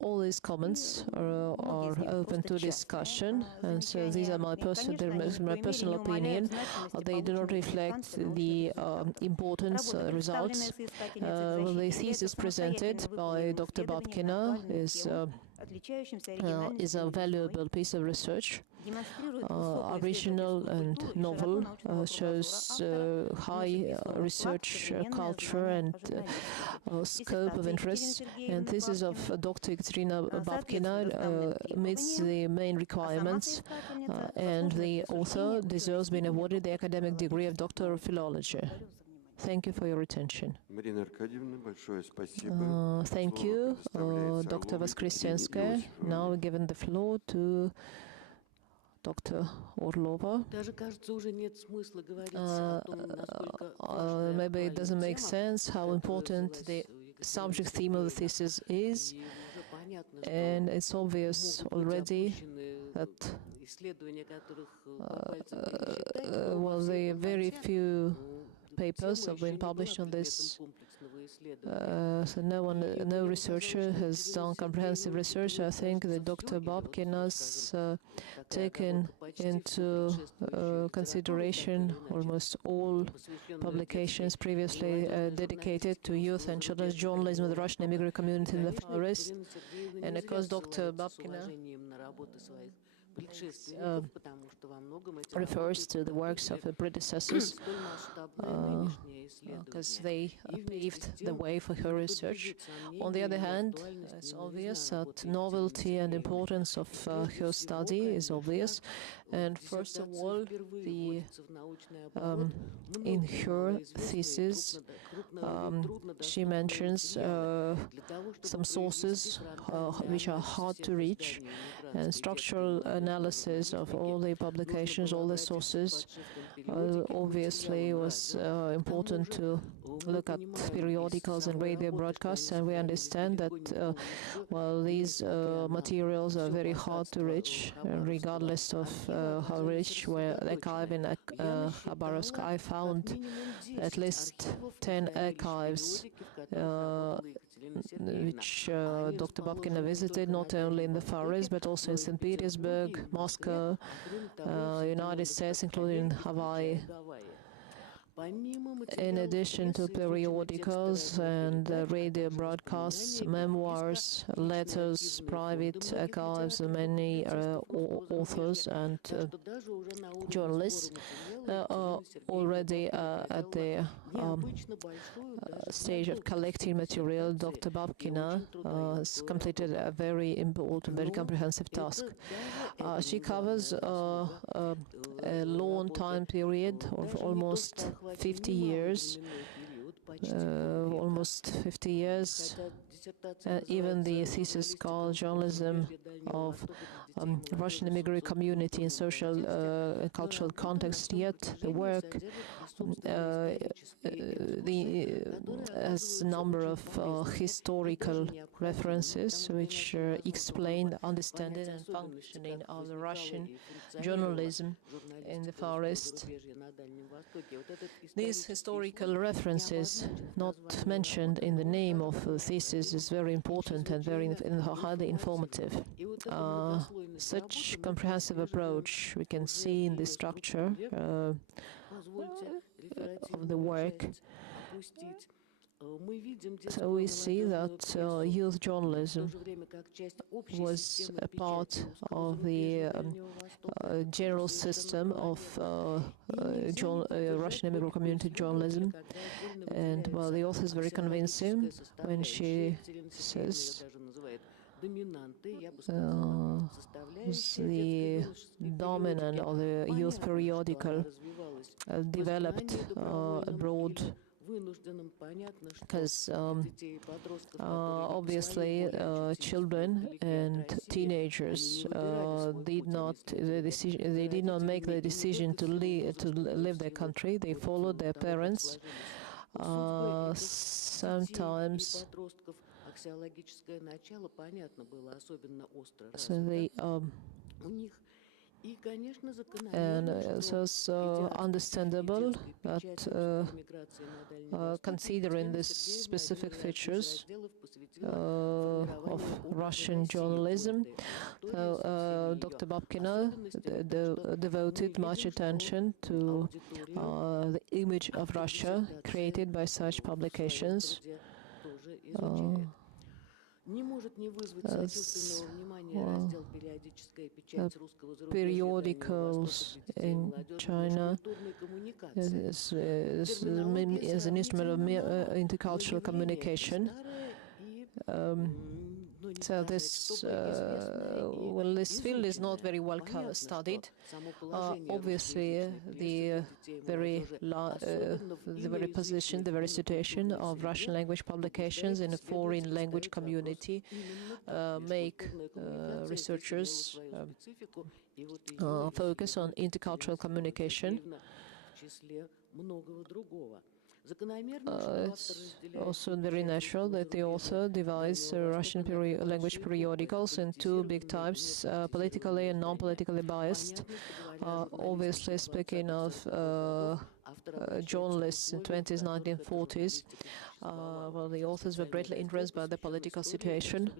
all these comments are open to discussion, and so these are my personal opinion. They do not reflect the importance results. The thesis presented by Dr. Babkina is a valuable piece of research. Original and novel, shows high research culture and scope of interest. And thesis of Dr. Ekaterina Babkina meets the main requirements, and the author deserves being awarded the academic degree of Doctor of Philology. Thank you for your attention. Thank you, Dr. Voskresenskaya. Now given the floor to Dr. Orlova. Maybe it doesn't make sense how important the subject theme of the thesis is, and it's obvious already that the very few papers have been published on this. So no researcher has done comprehensive research. I think that Dr. Babkina's taken into consideration almost all publications previously dedicated to youth and children's journalism of the Russian immigrant community in the Far East. And of course, Dr. Babkina refers to the works of the predecessors because they paved the way for her research. On the other hand, it's obvious that novelty and importance of her study is obvious. And first of all, in her thesis, she mentions some sources which are hard to reach, and structural analysis of all the publications, all the sources. Obviously, it was important to look at periodicals and radio broadcasts, and we understand that these materials are very hard to reach, regardless of how rich were the archive in Khabarovsk. I found at least 10 archives which Dr. Babkina visited, not only in the Far East, but also in St. Petersburg, Moscow, United States, including Hawaii. In addition to periodicals and radio broadcasts, memoirs, letters, private archives, many authors and journalists are already at the stage of collecting material. Dr. Babkina has completed a very important, very comprehensive task. She covers a long time period of almost 50 years. Even the thesis called Journalism of Russian immigrant community in social and cultural context, yet the work has a number of historical references which explain the understanding and functioning of the Russian journalism in the Far East. These historical references, not mentioned in the name of the thesis, is very important and very highly informative. Such comprehensive approach we can see in the structure of the work. So we see that youth journalism was a part of the general system of Russian immigrant community journalism. And the author is very convincing when she says the dominant of the youth periodical developed abroad, because obviously children and teenagers did not make the decision to leave their country. They followed their parents. Sometimes So the and so it's understandable that considering these specific features of Russian journalism, so Dr. Babkina devoted much attention to the image of Russia created by such publications. Periodicals in China as an instrument of intercultural communication. So this this field is not very well studied. Obviously, the very position, the very situation of Russian language publications in a foreign language community make researchers focus on intercultural communication. It's also very natural that the author divides Russian language periodicals in two big types, politically and non-politically biased. Obviously, speaking of journalists in 20s, 1940s, well, the authors were greatly influenced by the political situation,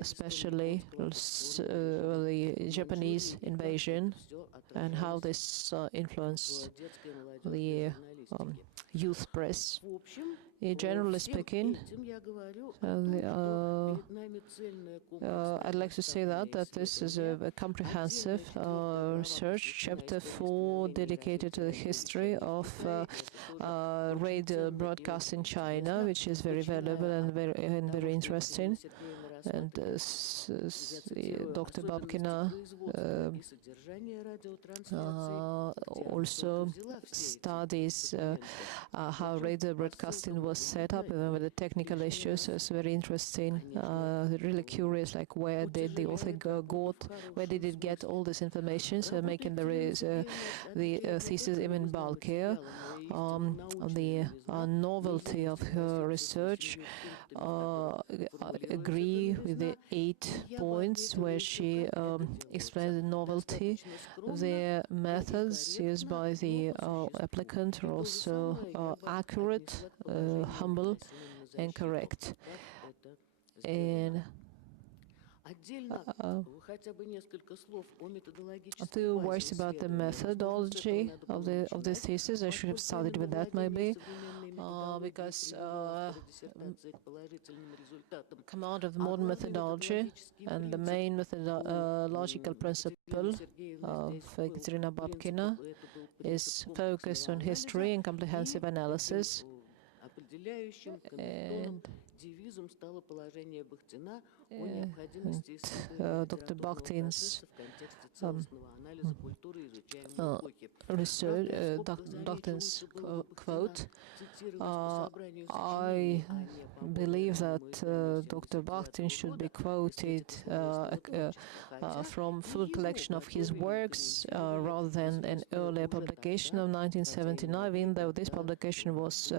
especially the Japanese invasion and how this influenced the youth press. Generally speaking, I'd like to say that this is a comprehensive research. Chapter 4 dedicated to the history of radio broadcast in China, which is very valuable and very interesting. And Dr. Babkina also studies how radio broadcasting was set up, even with the technical issues. So it's very interesting, really curious, like where did the author where did it get all this information, so making the thesis even bulkier. The novelty of her research agree with the 8 points where she explains the novelty. The methods used by the applicant are also accurate, humble, and correct. And a few words about the methodology of the thesis. I should have started with that maybe, because come out of modern methodology, and the main methodological principle of Ekaterina Babkina is focus on history and comprehensive analysis. And Dr. Bakhtin's research, Bakhtin's quote, I believe that Dr. Bakhtin should be quoted from full collection of his works rather than an earlier publication of 1979, even though this publication was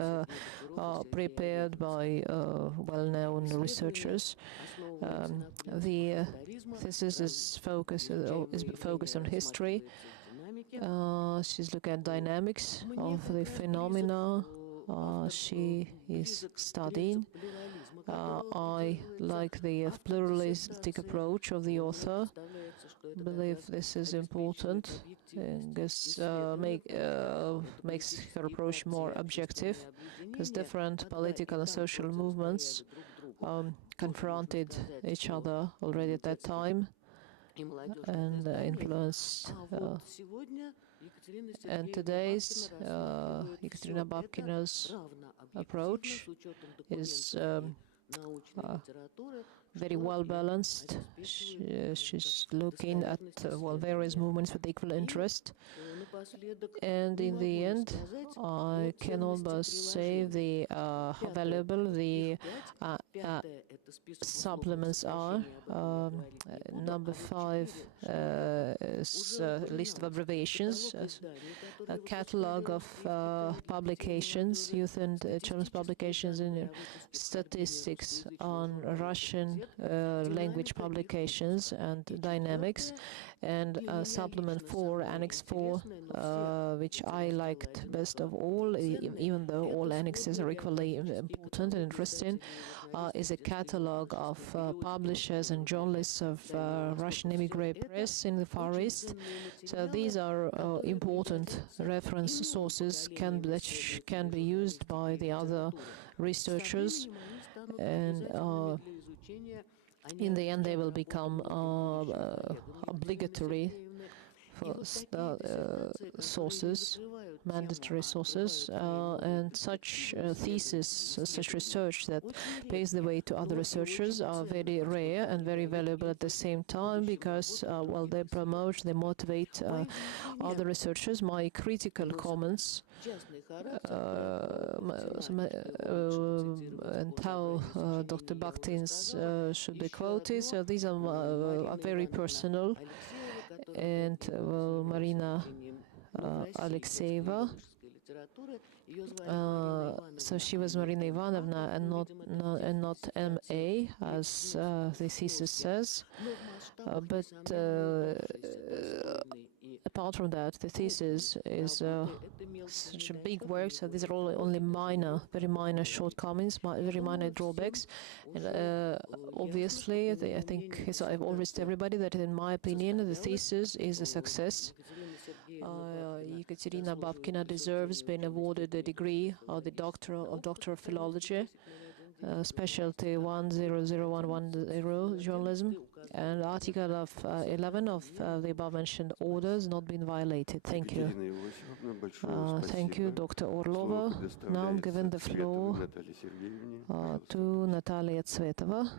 prepared by well-known researchers. The thesis is focused on history. She's looking at dynamics of the phenomena she is studying. I like the pluralistic approach of the author. I believe this is important because makes her approach more objective, because different political and social movements confronted each other already at that time and influenced. And today's Ekaterina Babkina's approach is very well balanced. She's looking at various movements with equal interest. And in the end, I can almost say how valuable the supplements are. Number 5 is a list of abbreviations, a catalog of publications, youth and children's publications in statistics topics on Russian language publications and dynamics, and Supplement 4, Annex 4, which I liked best of all, even though all annexes are equally important and interesting, is a catalogue of publishers and journalists of Russian emigre press in the Far East. So these are important reference sources that can be used by the other researchers, and in the end they will become obligatory for sources, mandatory sources, and such thesis, such research that paves the way to other researchers are very rare and very valuable at the same time, because well, they promote, they motivate other researchers. My critical comments and how Dr. Bakhtin's should be quoted, so these are very personal. And Marina Alexeyeva, so she was Marina Ivanovna and not M.A., as the thesis says. But apart from that, the thesis is such a big work, so these are all only minor, very minor shortcomings, very minor drawbacks. And obviously, I think I've always told everybody that, in my opinion, the thesis is a success. Ekaterina Babkina deserves being awarded the degree of the Doctor of Philology, specialty 100110, journalism, and Article of 11 of the above-mentioned orders not been violated. Thank you. Thank you, Dr. Orlova. Now I'm giving the floor to Natalia Tsvetova.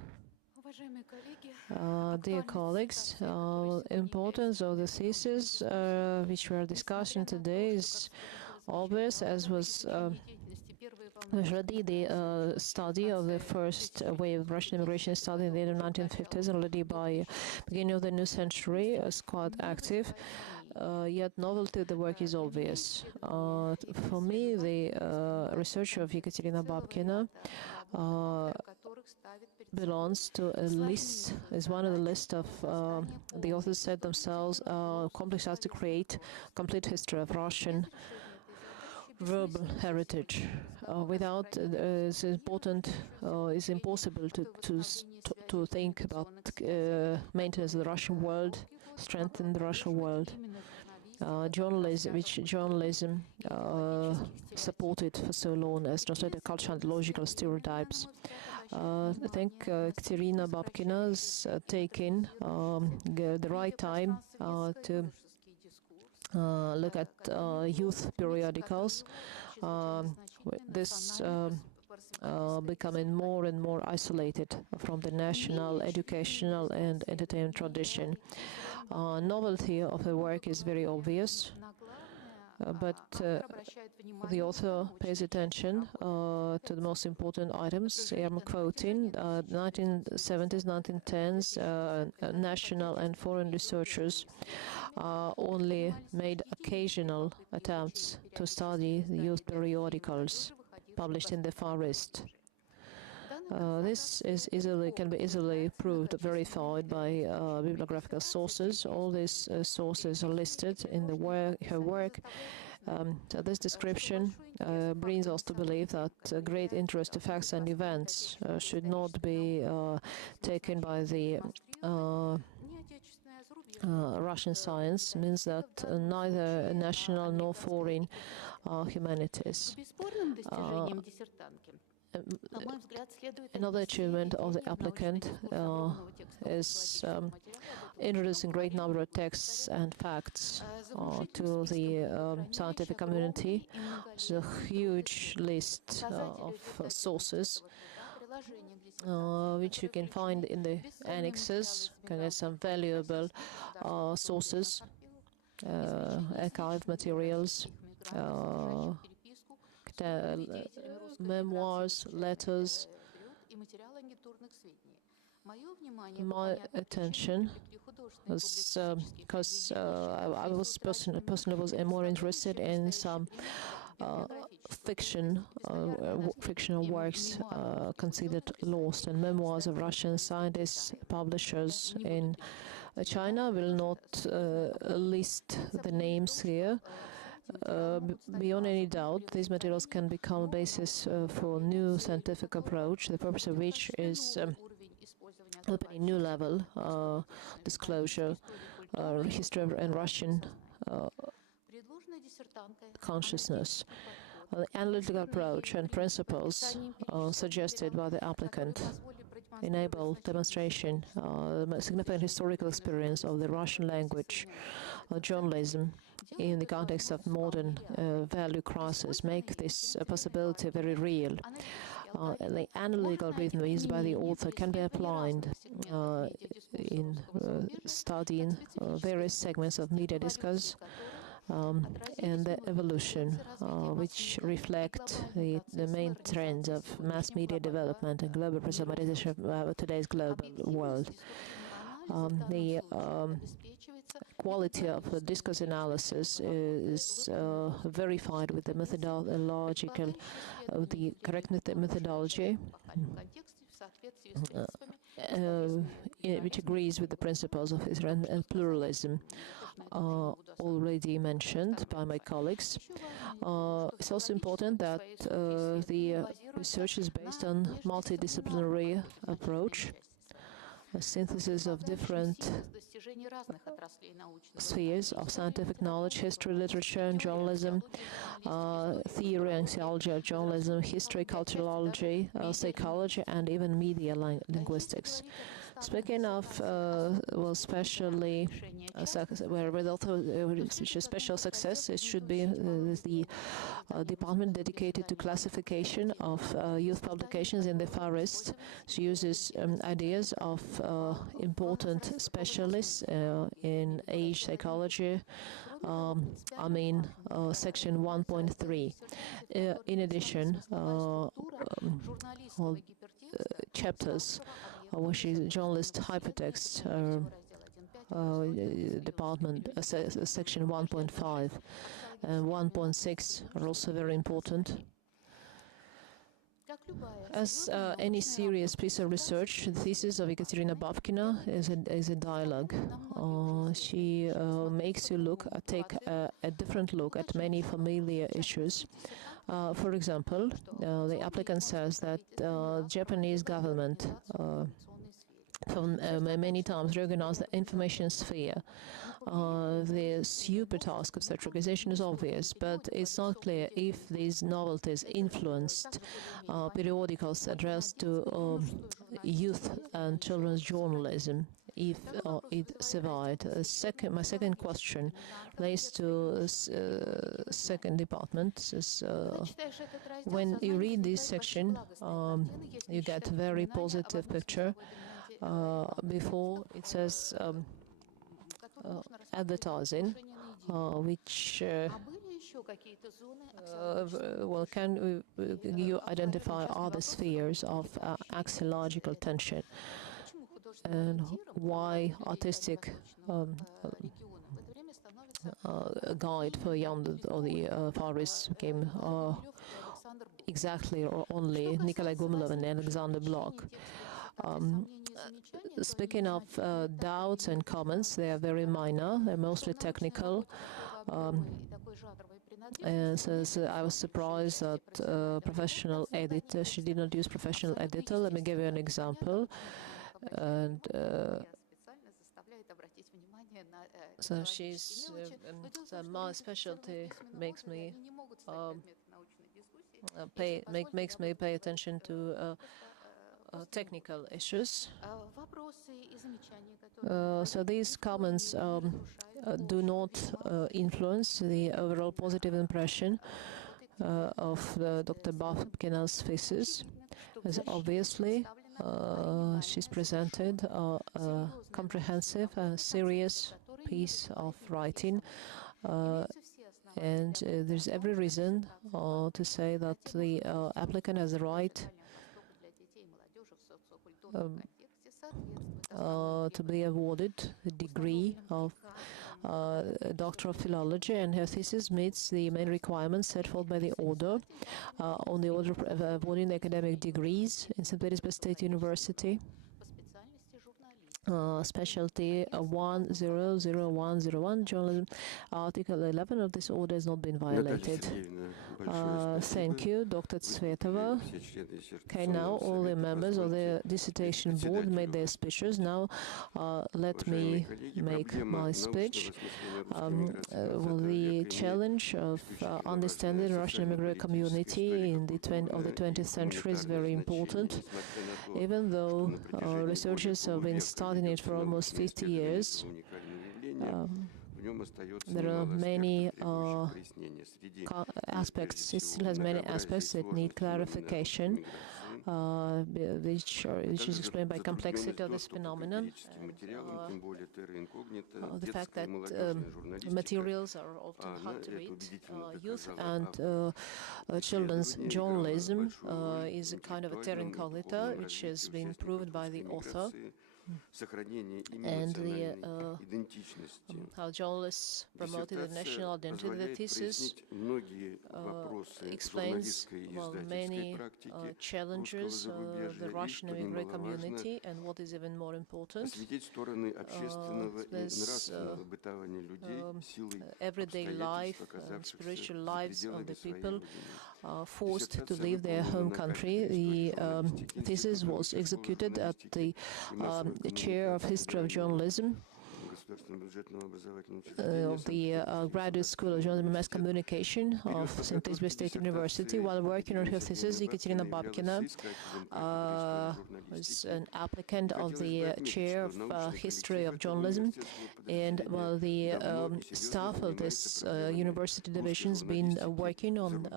Dear colleagues, importance of the thesis which we are discussing today is obvious, as was already the study of the first wave of Russian immigration study in the 1950s, already by beginning of the new century, is quite active. Yet novelty of the work is obvious. For me, the research of Ekaterina Babkina belongs to a list, is one of the list of the authors said themselves, complex has to create complete history of Russian verbal heritage. Without it's important, it's impossible to think about maintenance of the Russian world, strengthen the Russian world. Journalism supported for so long as translated cultural and logical stereotypes. I think Ekaterina Babkina's taken the right time to look at youth periodicals. This becoming more and more isolated from the national, educational and entertainment tradition. Novelty of the work is very obvious, but the author pays attention to the most important items. I'm quoting 1970s, 1910s, national and foreign researchers only made occasional attempts to study the youth periodicals published in the Far East. This is can be easily proved, verified by bibliographical sources. All these sources are listed in her work. So this description brings us to believe that great interest to facts and events should not be taken by the Russian science, means that neither national nor foreign humanities. Another achievement of the applicant is introducing great number of texts and facts to the scientific community. It's a huge list of sources which you can find in the annexes. Can get some valuable sources, archive materials, memoirs, letters, my attention was because I was personally was more interested in some fictional works considered lost, and memoirs of Russian scientists, publishers in China. Will not list the names here. Beyond any doubt, these materials can become a basis for new scientific approach, the purpose of which is opening new level disclosure, history and Russian consciousness. The analytical approach and principles suggested by the applicant enable demonstration, significant historical experience of the Russian language journalism in the context of modern value crisis, make this possibility very real. The analytical rhythm used by the author can be applied in studying various segments of media discourse and the evolution, which reflect the main trends of mass media development and global presentation of today's global world. The quality of the discourse analysis is verified with the methodological, the correct methodology, which agrees with the principles of Israel and pluralism already mentioned by my colleagues. It's also important that the research is based on multidisciplinary approach, a synthesis of different spheres of scientific knowledge, history, literature, and journalism, theory and theology of journalism, history, culturology, psychology, and even media linguistics. Speaking of, especially where with such a special success, it should be the department dedicated to classification of youth publications in the Far East. She uses ideas of important specialists in age psychology. Section 1.3. In addition, chapters which is journalist hypertext department, section 1.5 and 1.6 are also very important. As any serious piece of research, the thesis of Ekaterina Babkina is a dialogue. She makes you take a different look at many familiar issues. For example, the applicant says that Japanese government many times reorganized the information sphere. The super task of such organization is obvious, but it's not clear if these novelties influenced periodicals addressed to youth and children's journalism, if it survived. My second question relates to second department. When you read this section, you get a very positive picture. Before it says advertising, which can you identify other spheres of axiological tension, and why artistic guide for young or the Far East became exactly or only Nikolai Gumilov and Alexander Bloch. Speaking of doubts and comments, they are very minor, they're mostly technical. And so I was surprised that professional editor, she did not use professional editor. Let me give you an example. And so she's, so my specialty makes me pay attention to technical issues. So these comments do not influence the overall positive impression of Dr. Babkina's thesis, as obviously she's presented a comprehensive, serious piece of writing, and there's every reason to say that the applicant has the right to be awarded the degree of Doctor of Philology, and her thesis meets the main requirements set forth by the order on the order of awarding academic degrees in St. Petersburg State University. Specialty 100101, journalism. Article 11 of this order has not been violated. Thank you, Dr. Tsvetova. Okay, now all the members of the dissertation board made their speeches. Now let me make my speech. Well, the challenge of understanding the Russian immigrant community in the 20th century is very important. Even though researchers have been studying it for almost 50 years, there are many aspects, it still has many aspects that need clarification, which is explained by complexity of this phenomenon, and the fact that materials are often hard to read. Youth and children's journalism is a kind of a terra incognita, which has been proved by the author. And how journalists promoted the national identity. The thesis explains many challenges of the Russian immigrant community, and what is even more important, this everyday life, spiritual lives of the people forced to leave their home country. The thesis was executed at the chair of History of Journalism of the Graduate School of Journalism and Mass Communication of St. Petersburg State University. While working on her thesis, Ekaterina Babkina was an applicant of the chair of History of Journalism, and while the staff of this university division has been working on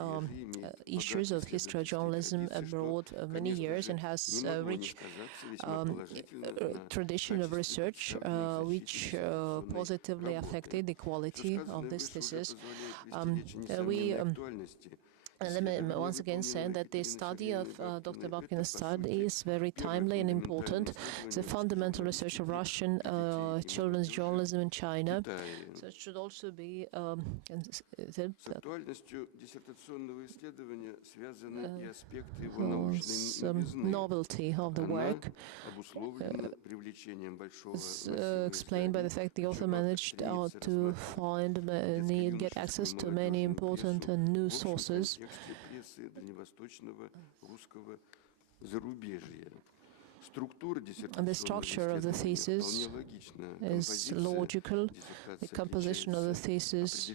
issues of history of journalism abroad many years, and has rich tradition of research which positively affected the quality of this thesis. Let me once again say that the study of Dr. Babkina's study is very timely and important. It's a fundamental research of Russian children's journalism in China. So it should also be novelty of the work is explained by the fact the author managed to get access to many important and new sources. And the structure of the thesis is logical. The composition of the thesis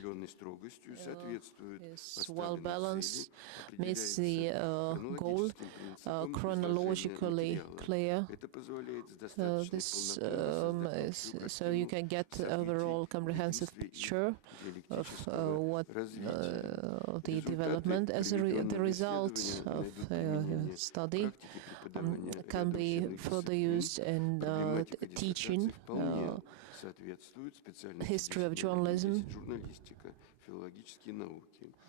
is well balanced, meets the goal, chronologically clear. So you can get overall comprehensive picture of what the development as the result of study can be further used in teaching history of journalism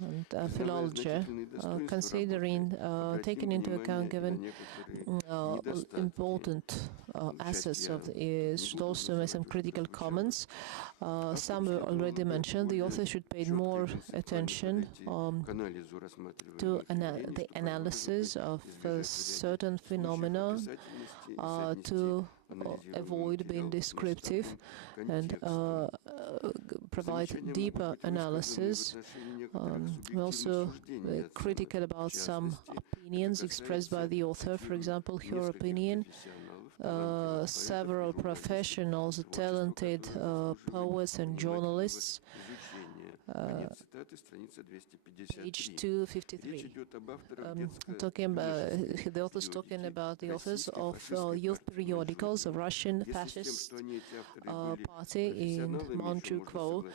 and philology, considering, taking into account given important assets of the should also make some critical comments. Some were already mentioned. The author should pay more attention to the analysis of certain phenomena to avoid being descriptive and provide deeper analysis. We're also critical about some opinions expressed by the author. For example, her opinion, several professionals, talented poets and journalists, page 253. The author's talking about the authors of youth periodicals of Russian fascist party in Manchukuo.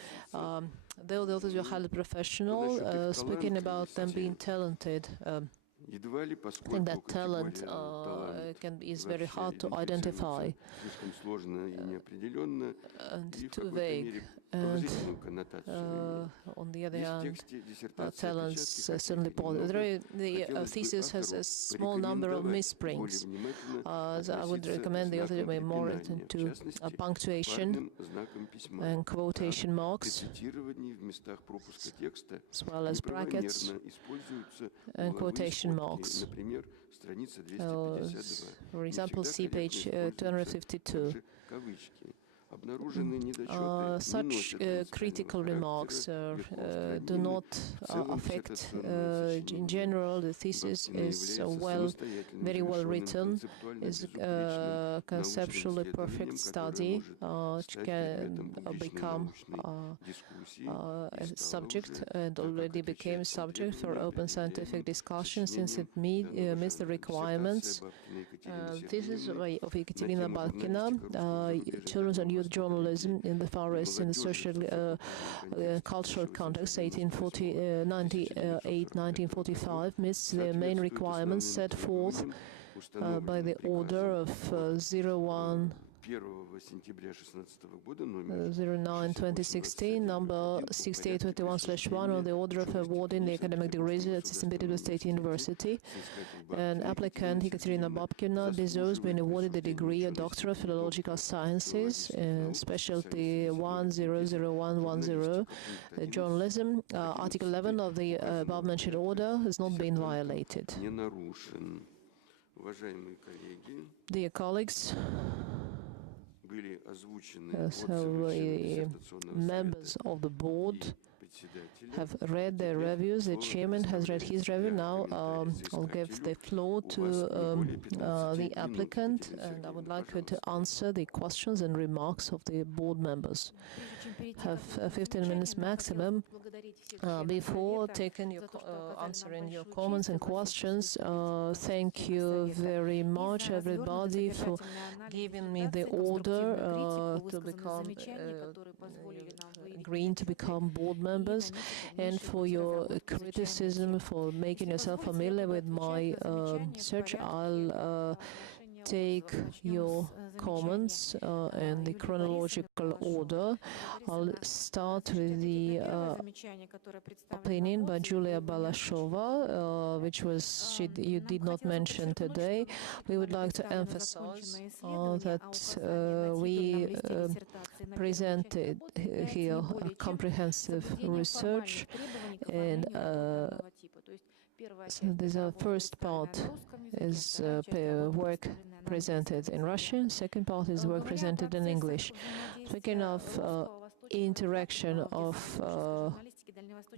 Though the authors were highly professional, speaking about them being talented. I think that talent is very hard to identify and too vague. And on the other hand, talents certainly positive. The thesis has a small number of misprints. So I would recommend the author to be more into punctuation and quotation marks, as well as brackets and quotation marks. For example, see page 252. Such critical remarks do not affect. In general, the thesis is very well written, is a conceptually perfect study, which can become a subject and already became subject for open scientific discussion since it meets the requirements. This is of Ekaterina Babkina, Children's and Youth Journalism in the Far East in the social cultural context, 1898-1945, meets the main requirements set forth by the order of 09/2016, number 6821/1, on the order of awarding the academic degrees at St. Petersburg State University. An applicant, Ekaterina Babkina, deserves being awarded the degree of Doctor of Philological Sciences, specialty 100110, journalism. Article 11 of the above-mentioned order has not been violated. Dear colleagues, so members of the board have read their reviews. The chairman has read his review. Now I'll give the floor to the applicant, and I would like her to answer the questions and remarks of the board members. Have 15 minutes maximum. Before answering your comments and questions, thank you very much, everybody, for giving me the order to become agreeing to become board members, and for your criticism, for making yourself familiar with my search. I'll take your comments in the chronological order. I'll start with the opinion by Julia Balashova, which you did not mention today. We would like to emphasize that we presented here a comprehensive research, and so this first part is work presented in Russian, second part is work presented in English. Speaking of interaction of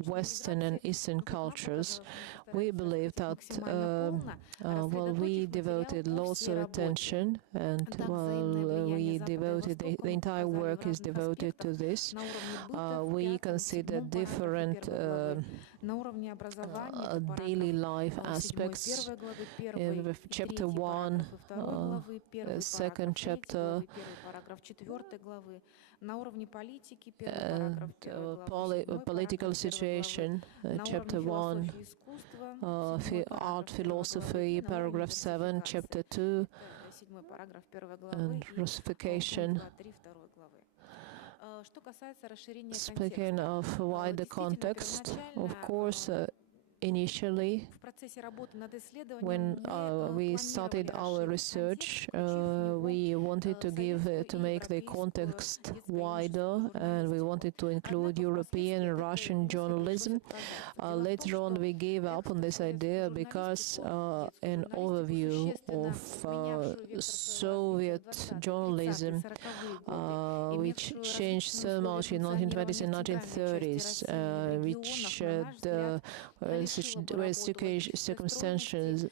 Western and Eastern cultures, we believe that we devoted lots of attention, and we devoted the entire work is devoted to this. We consider different daily life aspects. In chapter 1, second chapter, and political situation, chapter 1, art philosophy, paragraph 7, chapter 2, and Russification. Speaking of wider context, of course, initially, when we started our research, we wanted to make the context wider, and we wanted to include European and Russian journalism. Later on, we gave up on this idea because an overview of Soviet journalism, which changed so much in 1920s and 1930s, where circumstances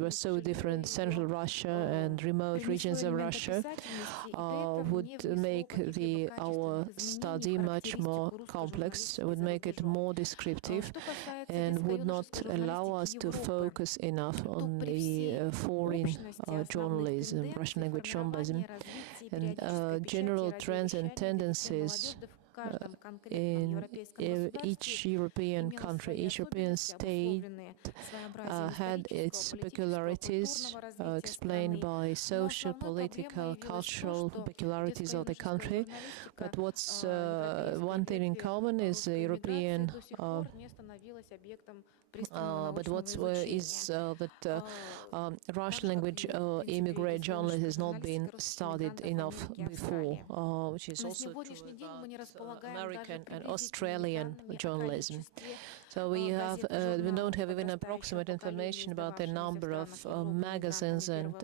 were so different, Central Russia and remote regions of Russia, would make our study much more complex, would make it more descriptive, and would not allow us to focus enough on the foreign journalism, Russian language journalism, and general trends and tendencies in each European country, each European state had its peculiarities explained by social, political, cultural peculiarities of the country. But what's one thing in common is the European but what's is that Russian language immigrant journalism has not been studied enough before, which is also true about American and Australian journalism. So we don't have even approximate information about the number of magazines and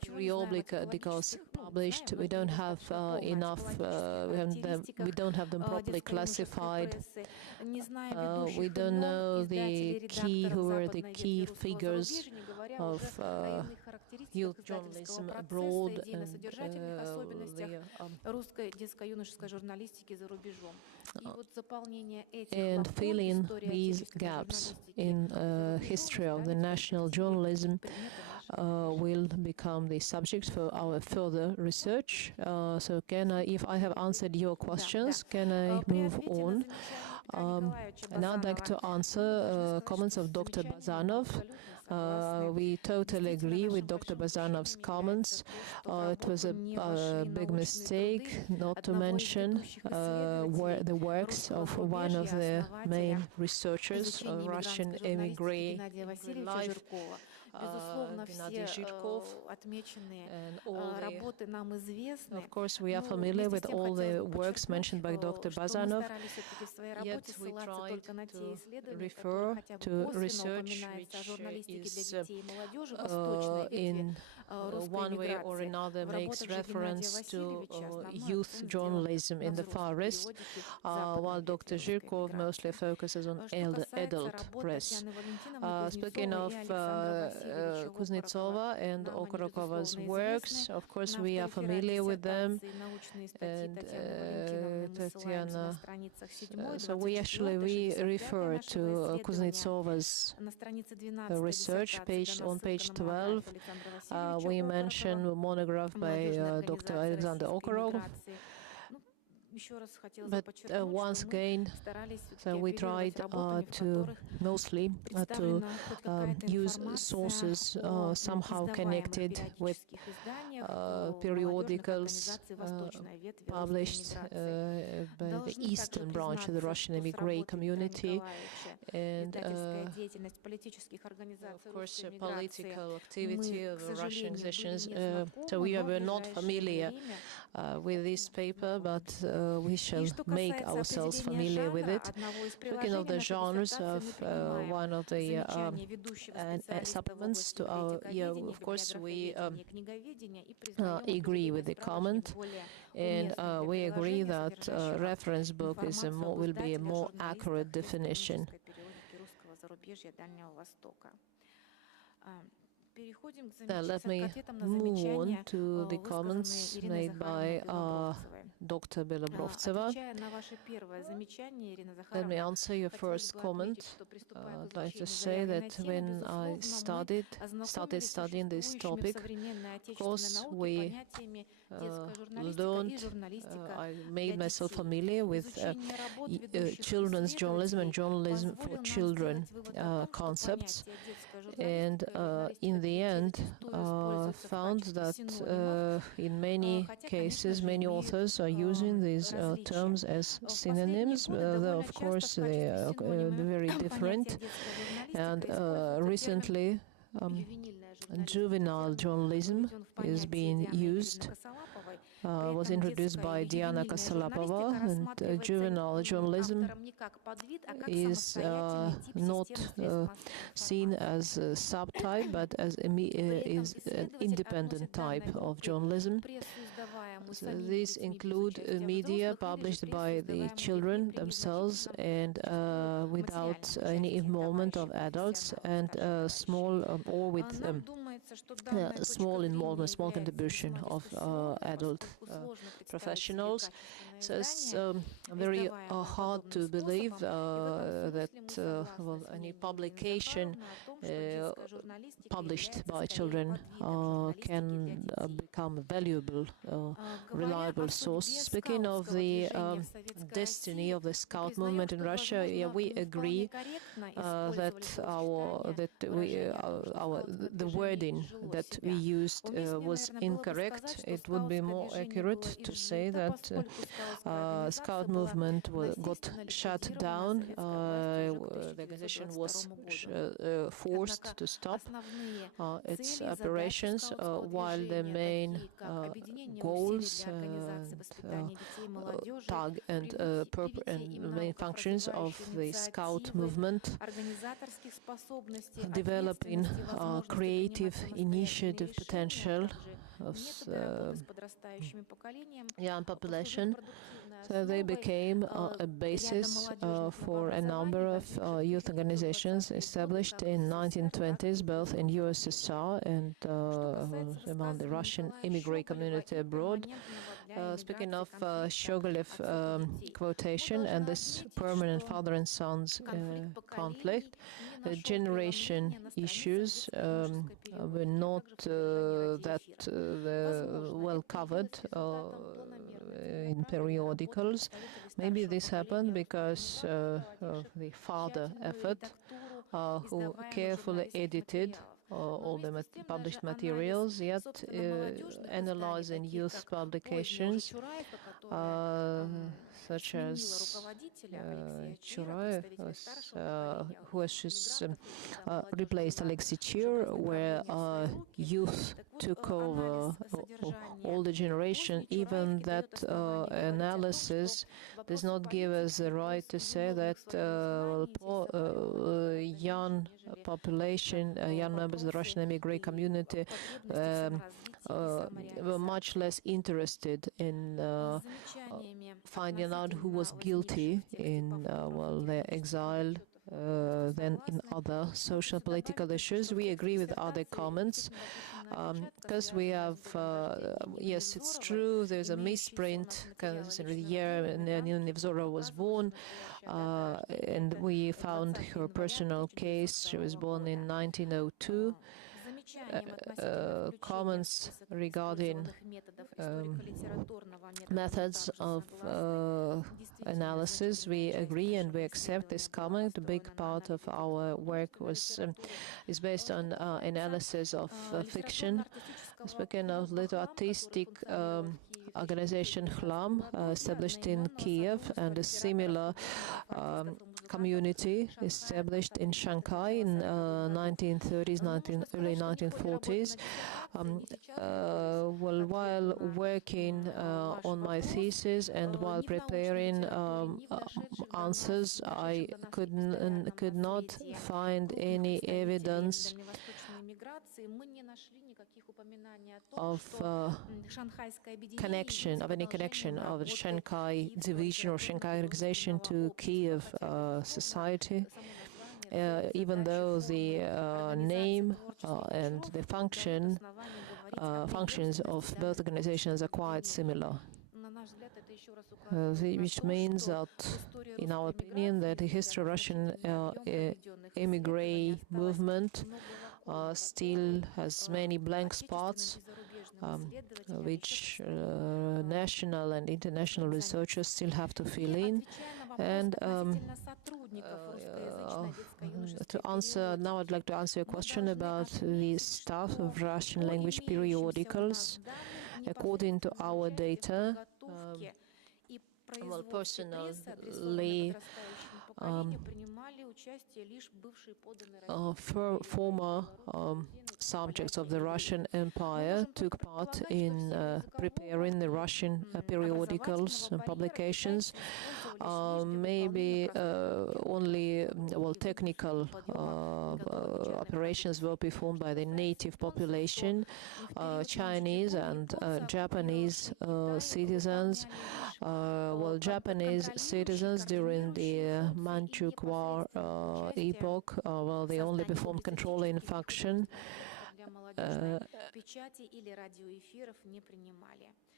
periodicals published. We don't have enough. We don't have them properly classified. We don't know who were the key figures of youth journalism abroad and fill in these gaps in history of the national journalism will become the subject for our further research. So if I have answered your questions, can I move on? And I'd like to answer comments of Dr. Bazanov. We totally agree with Dr. Bazanov's comments. It was a big mistake not to mention the works of one of the main researchers of Russian emigre life, Gennady Zhirkov, and all of course we are familiar with all the works mentioned by Dr. Bazanov, yet we tried to refer to research which is in one way or another makes reference to youth journalism in the Far East, while Dr. Zhirkov mostly focuses on adult press. Speaking of Kuznetsova and Okorokova's works, of course we are familiar with them, and Tatiana. So we refer to Kuznetsova's research on page 12. We mention a monograph by Dr. Alexander Okorov. But once again, so we tried to mostly to use sources somehow connected with periodicals published by the eastern branch of the Russian emigre community, and of course political activity of Russian organizations. So we were not familiar with this paper, but we shall make ourselves familiar with it. Speaking of the genres of one of the supplements to our, of course, we agree with the comment, and we agree that reference book will be a more accurate definition. Let me move on to the comments made by Dr. Belobrovtseva. Let me answer your first comment. I'd like to say that when I started studying this topic, of course, we learned, I made myself familiar with children's journalism and journalism for children concepts, and in the end found that in many cases many authors are using these terms as synonyms, though of course they are very different. And recently juvenile journalism is being used, was introduced by Diana Kosalapova, and juvenile journalism is not seen as a subtype, but as is an independent type of journalism. So these include media published by the children themselves and without any involvement of adults, and small or with small involvement, small contribution of adult professionals. So it's very hard to believe that well, any publication published by children can become a valuable, reliable source. Speaking of the destiny of the Scout movement in Russia, yeah, we agree that the wording that we used was incorrect. It would be more accurate to say that Scout movement got shut down. The organization was forced to stop its operations, while the main goals and main functions of the Scout movement, developing creative initiative potential of young population. So they became a basis for a number of youth organizations established in 1920s, both in USSR and among the Russian immigrant community abroad. Speaking of Shogolev quotation and this permanent father and son's conflict, generation issues were not that well covered in periodicals. Maybe this happened because of the father effort, who carefully edited all the published materials, yet analyzing youth publications such as Churaev, who has just replaced Alexei Chir, where youth took over all the generation. Even that analysis does not give us the right to say that young population, young members of the Russian immigrant community were much less interested in finding out who was guilty in their exile than in other social political issues. We agree with other comments because we have, yes, it's true, there's a misprint considering the year Nina Nevzorova was born, and we found her personal case. She was born in 1902. Comments regarding methods of analysis, we agree and we accept this comment. A big part of our work is based on analysis of fiction. Speaking of little artistic organization Khlam, established in Kiev, and a similar community established in Shanghai in 1930s, early 1940s. Well, while working on my thesis and while preparing answers, I could not find any evidence of any connection of the Shanghai division or Shanghai organization to Kiev society, even though the name and the functions of both organizations are quite similar. Which means that, in our opinion, that the history of Russian emigre movement still has many blank spots, which national and international researchers still have to fill in. And to answer, now I'd like to answer a question about the staff of Russian language periodicals. According to our data, well, personally, former subjects of the Russian Empire took part in preparing the Russian periodicals and publications. Maybe only technical operations were performed by the native population, Chinese and Japanese citizens. Japanese citizens during the Manchuk War epoch, they only performed controlling function.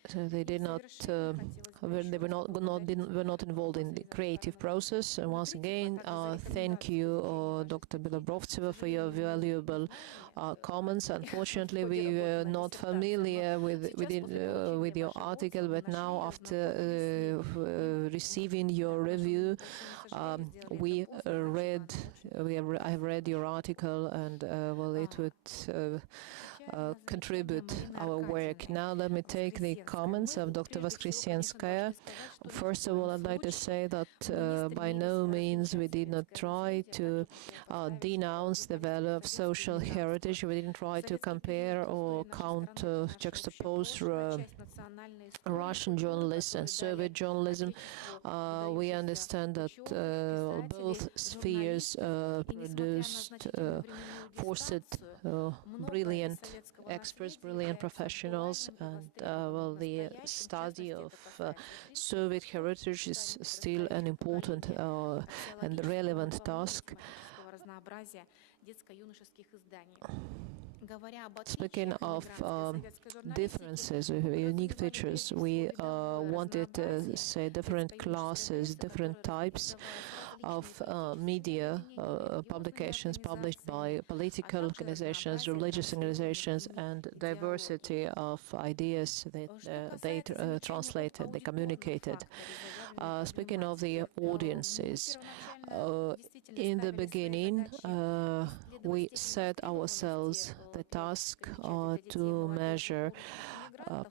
So they did not, they were not involved in the creative process. And once again, thank you, Dr. Bilobrovtseva, for your valuable comments. Unfortunately, we were not familiar with your article, but now after receiving your review, I have read your article, and well, it would contribute our work. Now let me take the comments of Dr. Voskresenskaya. First of all, I'd like to say that by no means we did not try to denounce the value of social heritage. We didn't try to compare or juxtapose Russian journalists and Soviet journalism. We understand that both spheres produced forced brilliant experts, brilliant professionals, and well, the study of Soviet heritage is still an important and relevant task. Speaking of differences, unique features, we wanted to say different classes, different types of media publications published by political organizations, religious organizations, and diversity of ideas that they translated, they communicated. Speaking of the audiences, in the beginning, we set ourselves the task to measure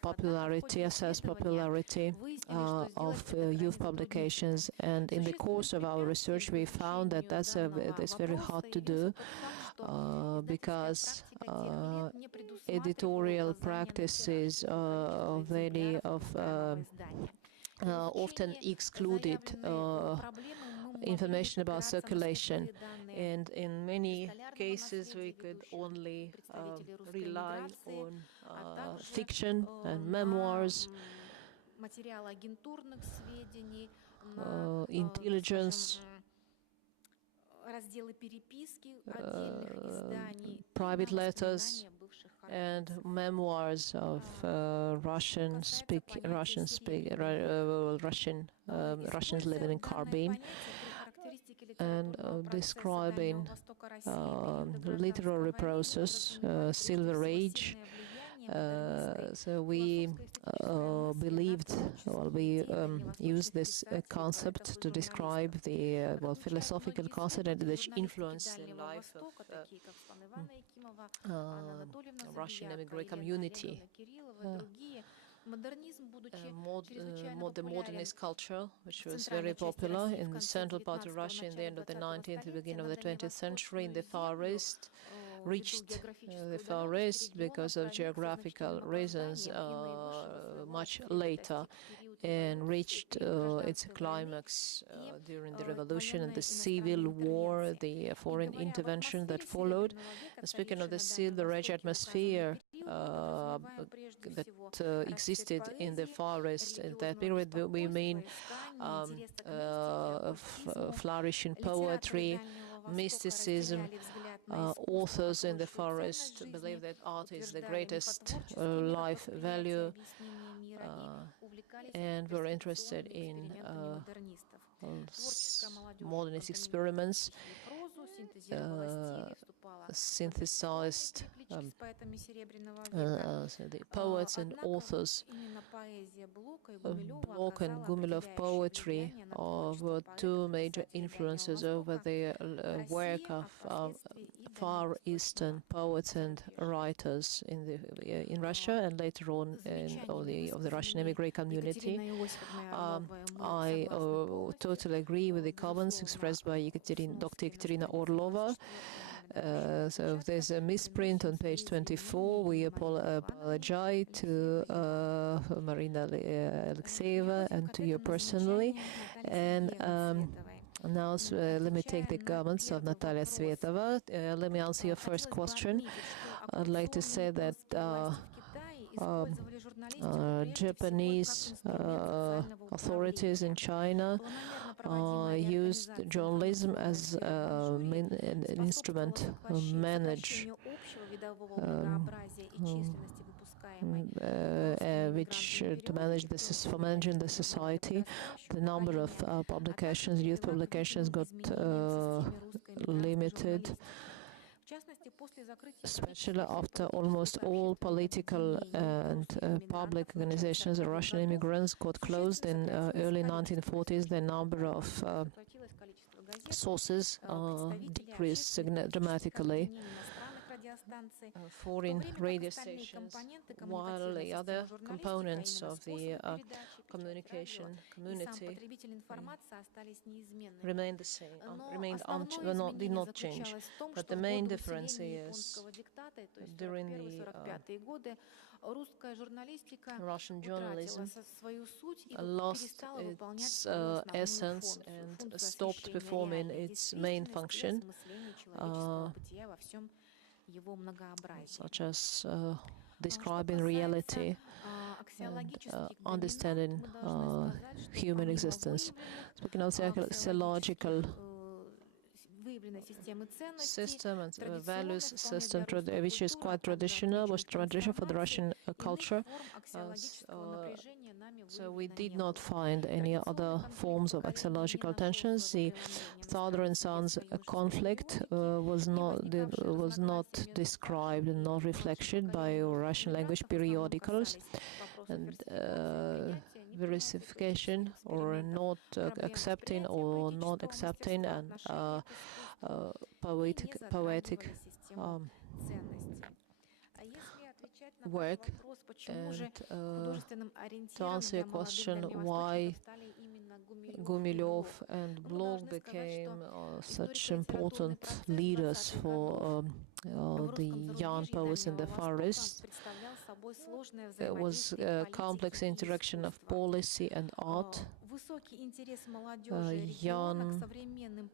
popularity, assess popularity of youth publications, and in the course of our research we found that that's very hard to do because editorial practices often excluded information about circulation, and in many cases we could only rely on fiction and memoirs, intelligence, private letters, and memoirs of Russians living in Karbin, and describing literary process, Silver Age. So we believed, well, we used this concept to describe the philosophical concept which influenced the life of Russian immigrant community. The modernist culture, which was very popular in the central part of Russia in the end of the 19th, the beginning of the 20th century, in the Far East, reached the Far East because of geographical reasons much later, and reached its climax during the revolution and the civil war, the foreign intervention that followed. And speaking of the Silver Age atmosphere that existed in the Far East in that period, we mean flourishing poetry, mysticism. Authors in the Far East believe that art is the greatest life value, and were interested in modernist experiments, synthesized so the poets and authors. Blok and Gumilov poetry were two major influences over the work of Far Eastern poets and writers in Russia, and later on of the Russian immigrant community. I totally agree with the comments expressed by Dr. Ekaterina Orlova. So if there's a misprint on page 24, we apologize to Marina Alexeyeva and to you personally. And now let me take the comments of Natalia Svetova. Let me answer your first question. I'd like to say that Japanese authorities in China used journalism as an instrument to manage for managing the society. The number of publications, youth publications, got limited, especially after almost all political and public organizations, Russian immigrants, got closed in early 1940s. The number of sources decreased dramatically. Foreign radio stations, while the other components of the communication community remained the same, did not change. But the main difference is during the Russian journalism lost its essence and stopped performing its main function, such as describing reality and understanding human existence. Speaking of psychological system and values system, which is quite traditional, was traditional for the Russian culture. So we did not find any other forms of axiological tensions. The father and son's conflict was not described and not reflected by Russian language periodicals, and verification or not accepting or not accepting and poetic work. And to answer your question, why Gumilev and Blok became such important leaders for the young poets in the Far East, it was a complex interaction of policy and art. Young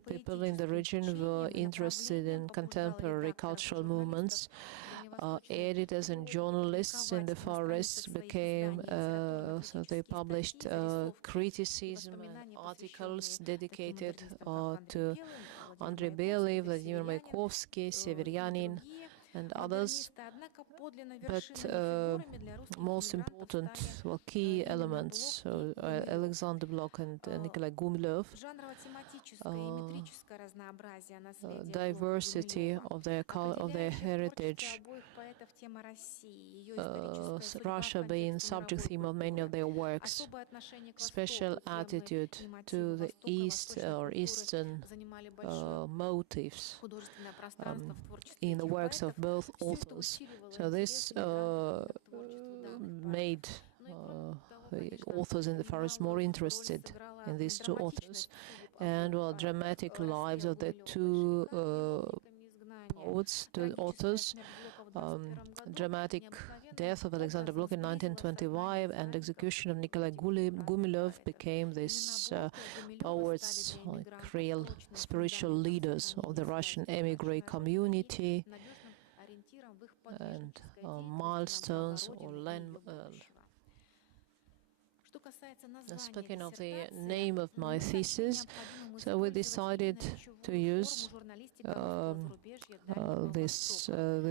people in the region were interested in contemporary cultural movements. Editors and journalists in the Far East became, so they published criticism and articles dedicated to Andrei Bely, Vladimir Mayakovsky, Severyanin, and others. But most important were key elements, Alexander Blok and Nikolai Gumilev. Diversity of their heritage, Russia being subject theme of many of their works, special attitude to the East or Eastern motives in the works of both authors. So this made authors in the Far East more interested in these two authors. And dramatic lives of the two poets, two authors. Dramatic death of Alexander Blok in 1925 and execution of Nikolai Gumilev became these poets, like real spiritual leaders of the Russian emigre community, and milestones or speaking of the name of my thesis, so we decided to use the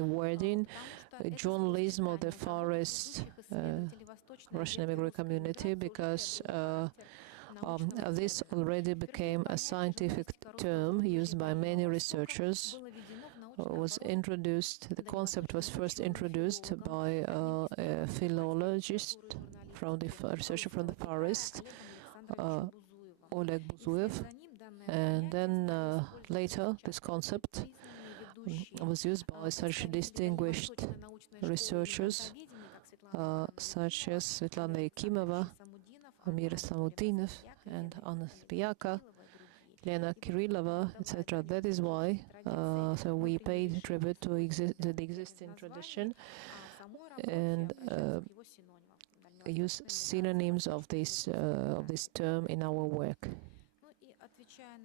wording journalism of the Far East Russian immigrant community, because this already became a scientific term used by many researchers. The concept was first introduced by a philologist, researcher from the Far East, Oleg Buzuev, and then later this concept was used by such distinguished researchers such as Svetlana Yakimova, Amir Islamudinov, and Anna Spiyaka, Lena Kirillova, etc. That is why so we paid tribute to the existing tradition and use synonyms of this term in our work.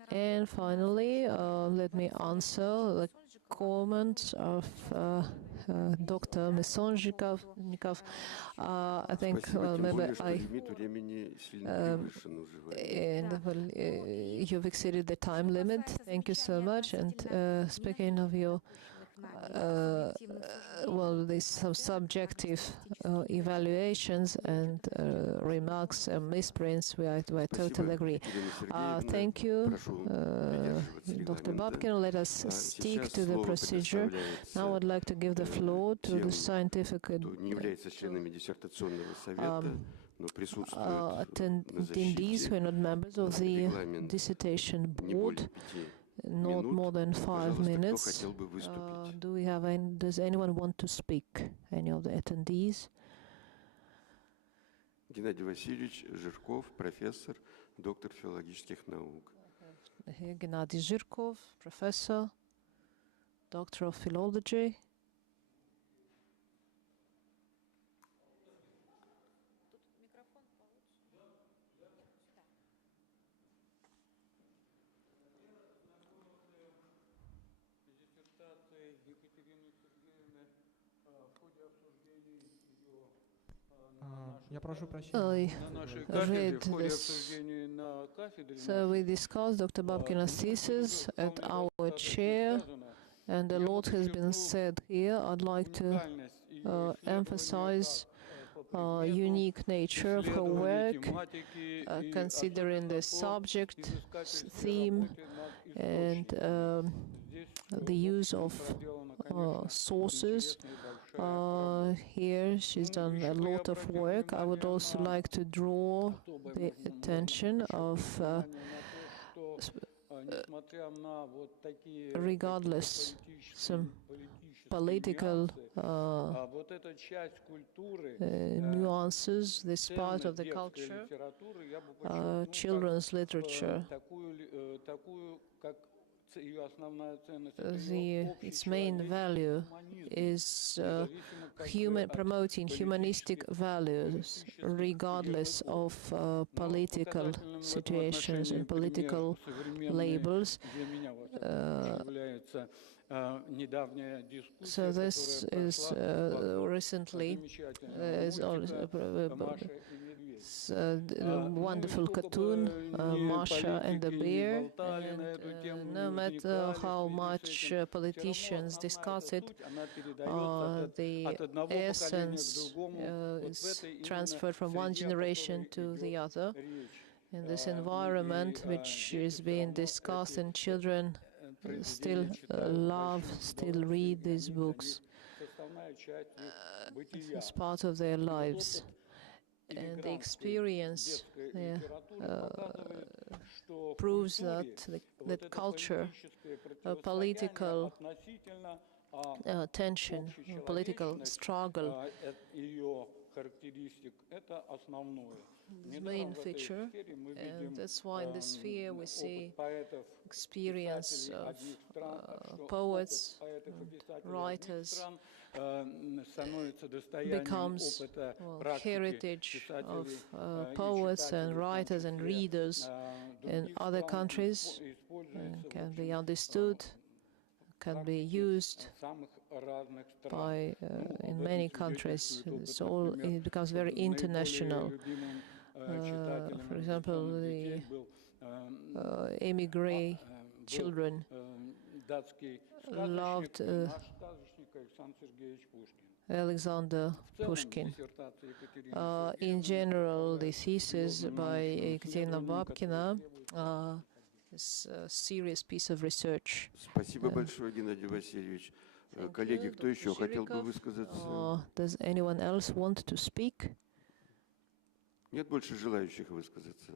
And finally, let me answer the comments of Dr. Mesonjikov. I think maybe you've exceeded the time limit. Thank you so much. And speaking of your well, there's some subjective evaluations and remarks and misprints. I totally agree. Thank you, Dr. Babkina. Let us stick to the procedure. Now I'd like to give the floor to the scientific attendees who are not members of the dissertation board. Not more than 5 minutes. Does anyone want to speak? Any of the attendees? Геннадий Васильевич Жирков, профессор, доктор филологических наук. Gennady Zhirkov, professor, Doctor of Philology. I read this. So we discussed Dr. Babkina's thesis at our chair, and a lot has been said here. I'd like to emphasize unique nature of her work, considering the subject, theme, and the use of sources. Here she's done a lot of work. I would also like to draw the attention of regardless some political nuances, this part of the culture, children's literature, its main value is promoting humanistic values regardless of political situations and political labels. So this is recently wonderful cartoon, Masha and the Bear, and no matter how much politicians discuss it, the essence is transferred from one generation to the other. In this environment which is being discussed, and children still still read these books as part of their lives. And the experience proves that culture, political tension, political struggle is the main feature, and that's why in this sphere we see experience of poets and writers becomes heritage of poets and writers and readers in other countries, and can be understood, can be used by in many countries. It becomes very international. For example, the emigre children loved Alexander Pushkin. In general, the thesis by Ekaterina Babkina is a serious piece of research. Спасибо большое, Геннадий Васильевич. Коллеги, кто еще хотел бы высказаться? Does anyone else want to speak? Нет больше желающих высказаться.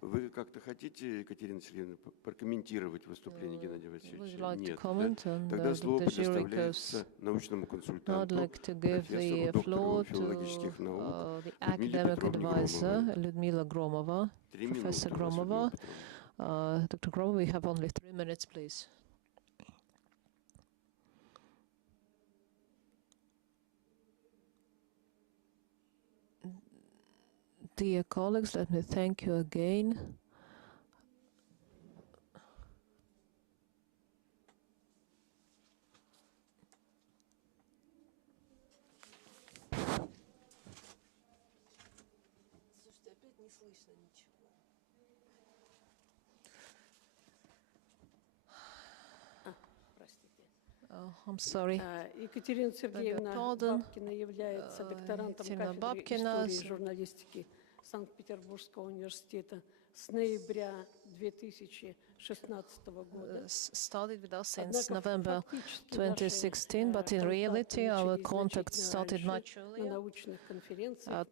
Вы как-то хотите, Екатерина Сергеевна, прокомментировать выступление Геннадия Васильевича? Нет. Тогда слово предоставляется научному консультанту, профессору, доктору филологических наук Людмила Громова. Professor Gromova. Dr. Gromova, we have only 3 minutes, please. Dear colleagues, let me thank you again. Oh, I'm sorry. Ekaterina Sergeevna Babkina является докторантом кафедры истории и журналистики Санкт-Петербургского университета с ноября 2016 года. Started with us since November 2016, but in reality our contact started much earlier at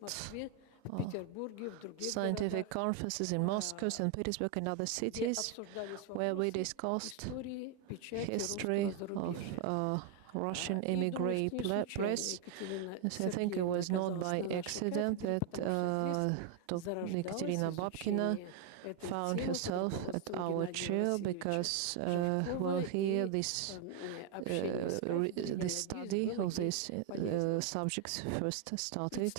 scientific conferences in Moscow, St. Petersburg and other cities, where we discussed history of Russian emigre press. So I think it was not by accident that Ekaterina Babkina found herself at our chair, because well, here this study of these subjects first started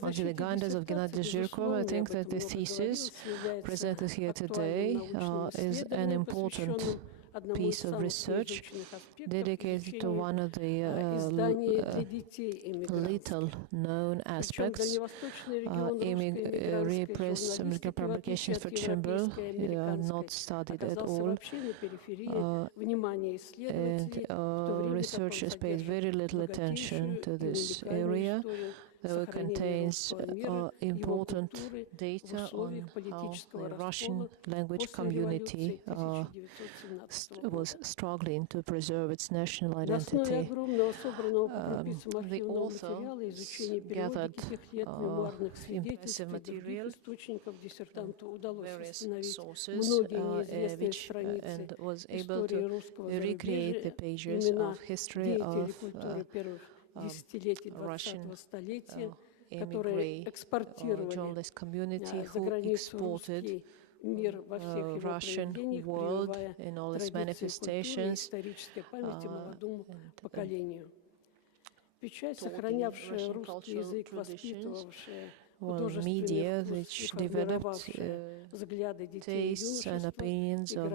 under the guidance of Gennady Zhirkov. I think that the thesis presented here today is an important piece of research dedicated to one of the little known aspects. Emigre press American publications for Chimbrel are not studied at all, and researchers paid very little attention to this area, though it contains important data on how the Russian language community was struggling to preserve its national identity. The author gathered impressive material from various sources, and was able to recreate the pages of history of Russian emigre journalist community who exported Russian world in all its manifestations, Russian cultural traditions, well, media which developed tastes and opinions of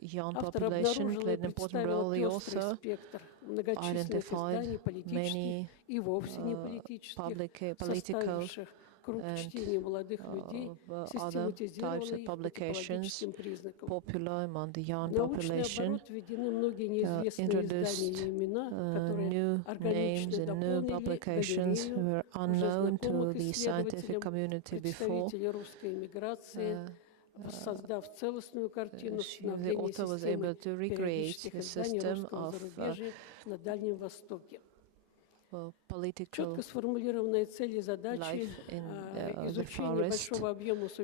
young population, played an important role. The author identified many political and other types of publications popular among the young population, introduced new names and new publications were unknown to the scientific community before. The author was able to recreate a system of political life in the forest.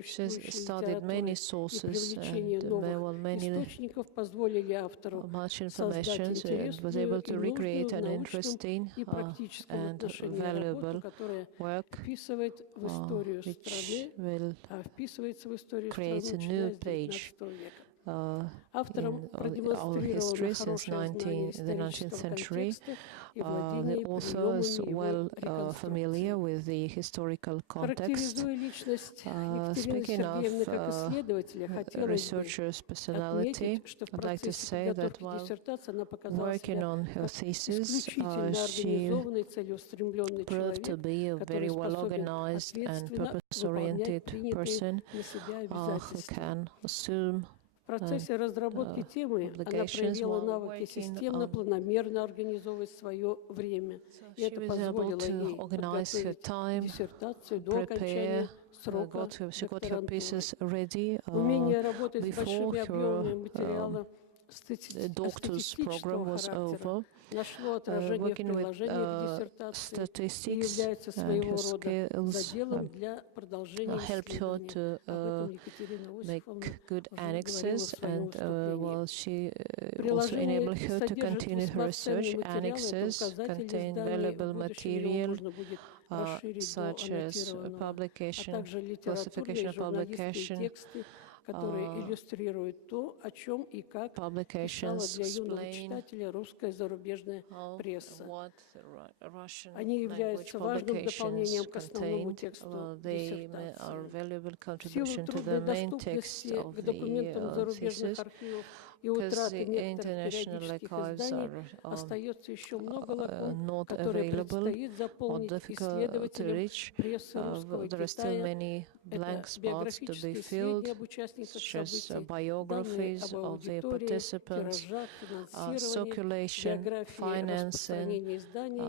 She studied many sources and much information, and was able to recreate an interesting and valuable work, which will create a new page in our history since the 19th century. The author is well familiar with the historical context. Speaking of researcher's personality, I'd like to say that while working on her thesis, she proved to be a very well-organized and purpose-oriented person who can assume В процессе разработки темы она проявила навыки системно, планомерно организовывать свое время. И это позволило ей подготовить диссертацию до окончания срока докторантуры. Умение работать с большими объемами материала статистического характера нашло отражение в приложении к диссертации и является своего рода заделом для продолжения исследования. Об этом Екатерина Осиповна уже говорила в своем вступлении. Приложение содержит весьма ценный материал, это указатели изданий, в будущем его можно будет расширить до аннотированного, а также литературные и журналистские тексты, которые иллюстрируют то, о чем и как писала для юного читателя русская зарубежная пресса. Они являются важным дополнением к основному тексту диссертации. В силу трудной доступности к документам зарубежных архивов и утраты некоторых периодических изданий остается еще много лакун, которые предстоит заполнить исследователям прессы русского Китая. Это биографические сведения об участниках событий, данные об аудитории, тиражах, финансировании, географии распространения изданий и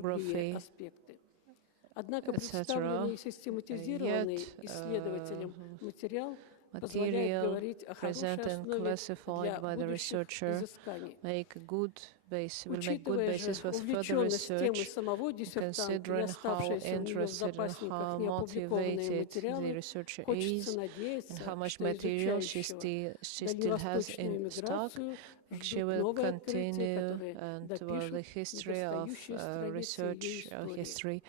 другие аспекты. Однако представленный и систематизированный исследователем материал позволяет говорить о хорошей основе для будущих изысканий. Учитывая же увлеченность темы самого диссертанта и оставшиеся у нее в запасниках неопубликованные материалы, хочется надеяться, что изучающего дальневосточную миграцию ждут новые открытия, которые допишут недостающие страницы ее истории.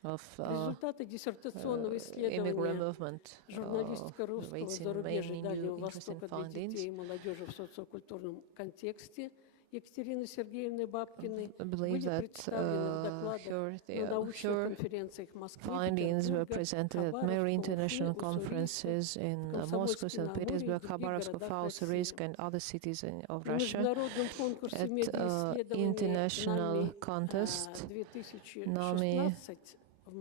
Результаты диссертационного исследования «Журналистика русского зарубежья и Дальнего Востока для детей и молодежи в социокультурном контексте» Екатерины Сергеевны Бабкиной были представлены в докладах на научных конференциях в Москве, findings were presented at many international Уфе, conferences in Moscow, St. Petersburg, Khabarovsk, Ufa-Ussurisk, and other cities of Russia. At international contest, NAMI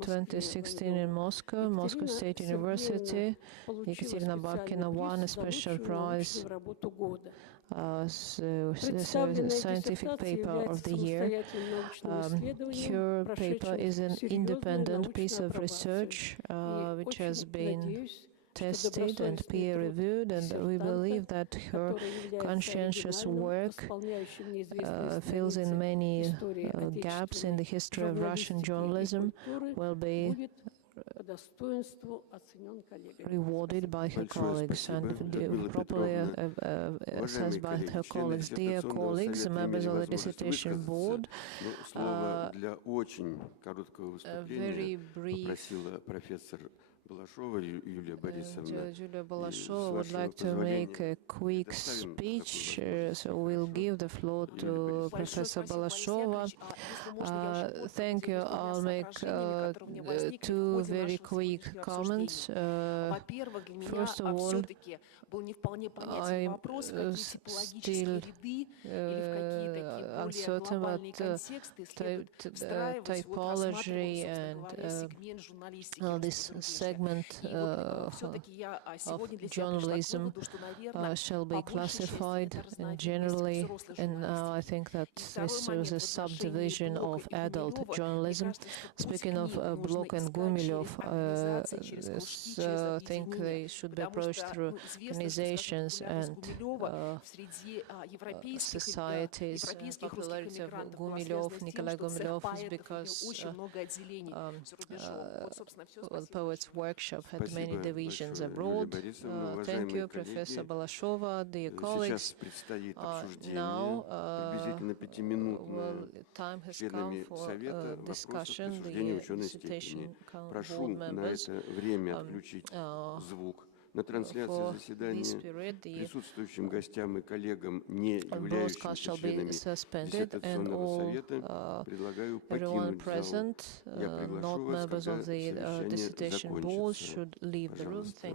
2016 in Moscow, Moscow State University, Ekaterina Babkina won a special prize. Scientific paper of the year. Her paper is an independent piece of research which has been tested and peer-reviewed, and we believe that her conscientious work fills in many gaps in the history of Russian journalism, will be rewarded by her colleagues and properly assessed by her colleagues. Dear colleagues, members of the Dissertation Board, a very brief Julia Balashova would like to make a quick speech, so we'll give the floor to Professor Balashova. Thank you. I'll make two very quick comments. First of all, I'm still uncertain about typology and this segment of journalism shall be classified generally, and now I think that this is a subdivision of adult journalism. Speaking of Blok and Gumilyov, I think they should be approached through organizations and societies. Popularity of Gumilyov, Nikolai Gumilyov, is because the Poets' Workshop had many divisions abroad. Thank you, Professor Balashova, dear colleagues. Now, time has come for discussion. The dissertation board members На трансляции заседания присутствующим гостям и коллегам, не являющимся членами Диссертационного совета, предлагаю покинуть зал. Я приглашу вас, когда совещание закончится. Пожалуйста.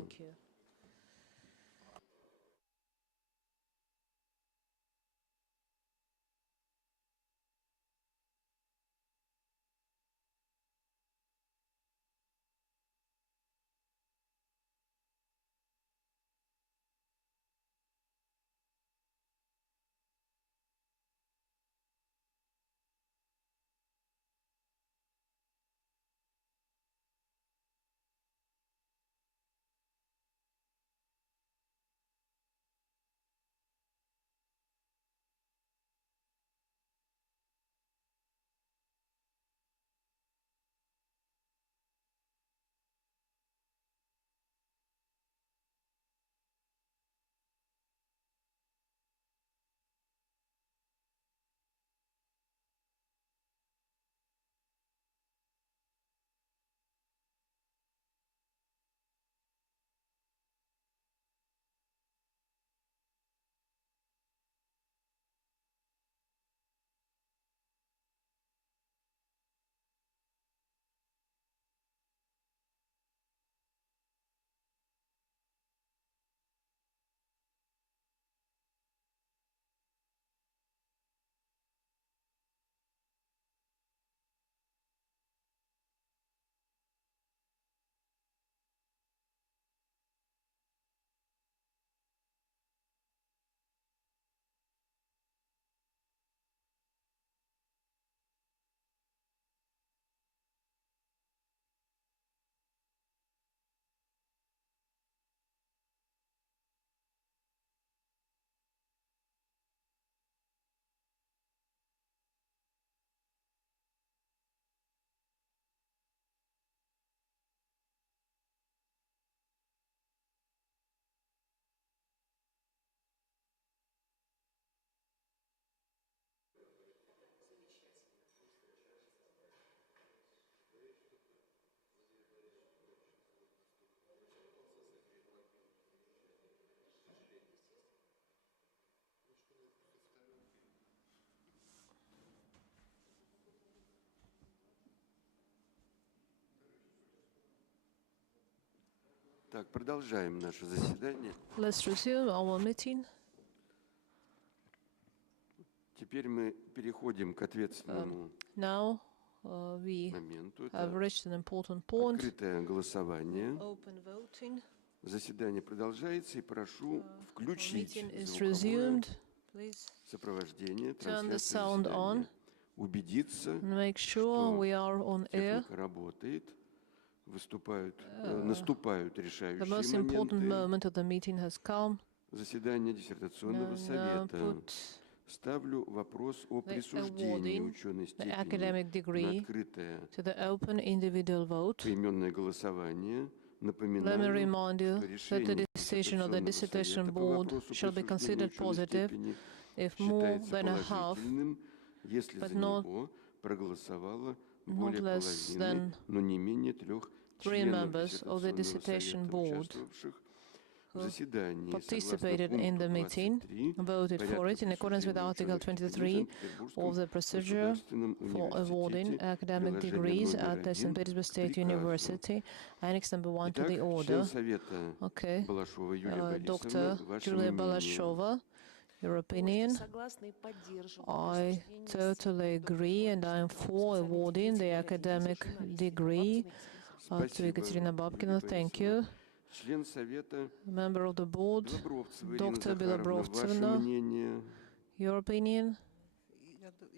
Так, продолжаем наше заседание. Let's resume our meeting. Теперь мы переходим к ответственному Now we моменту. have Это reached an important point. открытое голосование. Open voting. Заседание продолжается, и прошу включить Meeting is звуковое resumed. Please сопровождение turn the трансляции sound on. заседания. Убедиться, Make sure что we are on air. техника работает, наступают The решающие most important моменты. moment of the meeting has come. Заседание диссертационного совета. Put Ставлю вопрос о присуждении awarding ученой the степени academic на degree открытое to the open individual vote. поименное голосование. Let me Напоминаю, remind you что that the решение decision of the диссертационного dissertation совета по board вопросу shall be присуждения considered ученой positive степени if more считается than a half, положительным, если but за not него проголосовало not более less половины, than но не менее 3 three членов members of the диссертационного dissertation совета, board участвовавших в who заседании, participated согласно in пункту the meeting, 23 voted for it порядка in accordance with присуждения Article ученых степеней 23 в of the procedure Санкт-Петербургском for awarding университете, academic приложение degrees номер at the 1 St. Petersburg к State приказу. University, Annex number 1 to Итак, the член order. Совета Okay. Балашова Юлия Борисовна, Dr. ваше Julia мнение. Balashova, your opinion. I totally agree, and I am for awarding the academic degree to Спасибо, Ekaterina Babkina. Юлия Thank Борисовна. you. Член Совета Member of the board, Белобровцева Ирина Dr. Захаровна, ваше Bilobrovtsevna, мнение. your opinion.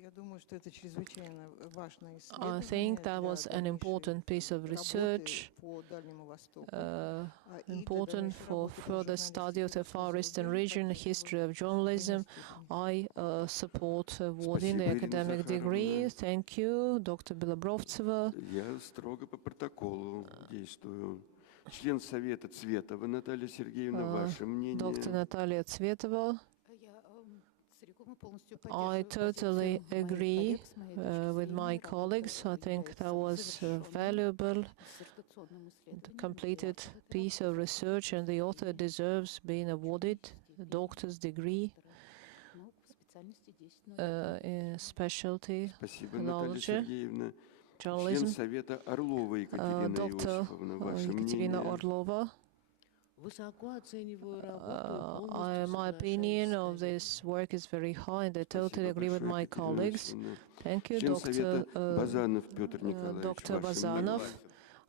Я думаю, что это чрезвычайно важное I исследование think that для was an дальнейшей important piece of работы research, по Дальнему Востоку. И для important дальнейшей for работы по further study of the журналистике Far за Eastern рубежом, region, также history of его journalism. степени. I support awarding the Спасибо, Ирина academic Захаровна. degree. Thank you, Dr. Bilobrovtseva. Я строго по протоколу действую. Член Совета Цветова Наталья Сергеевна, ваше мнение. Dr. Natalia Tsvetova. I totally agree with my colleagues. I think that was a valuable and completed piece of research, and the author deserves being awarded a doctor's degree in specialty Спасибо, Наталья philology, Сергеевна. Член journalism. Совета Орлова Екатерина Dr. Иосифовна, ваше Ekaterina мнение. Orlova. My opinion of this work is very high, and I totally agree with my colleagues. Thank you, Член Совета Dr. Базанов Петр Николаевич, Dr. ваше Bazanov. мнение.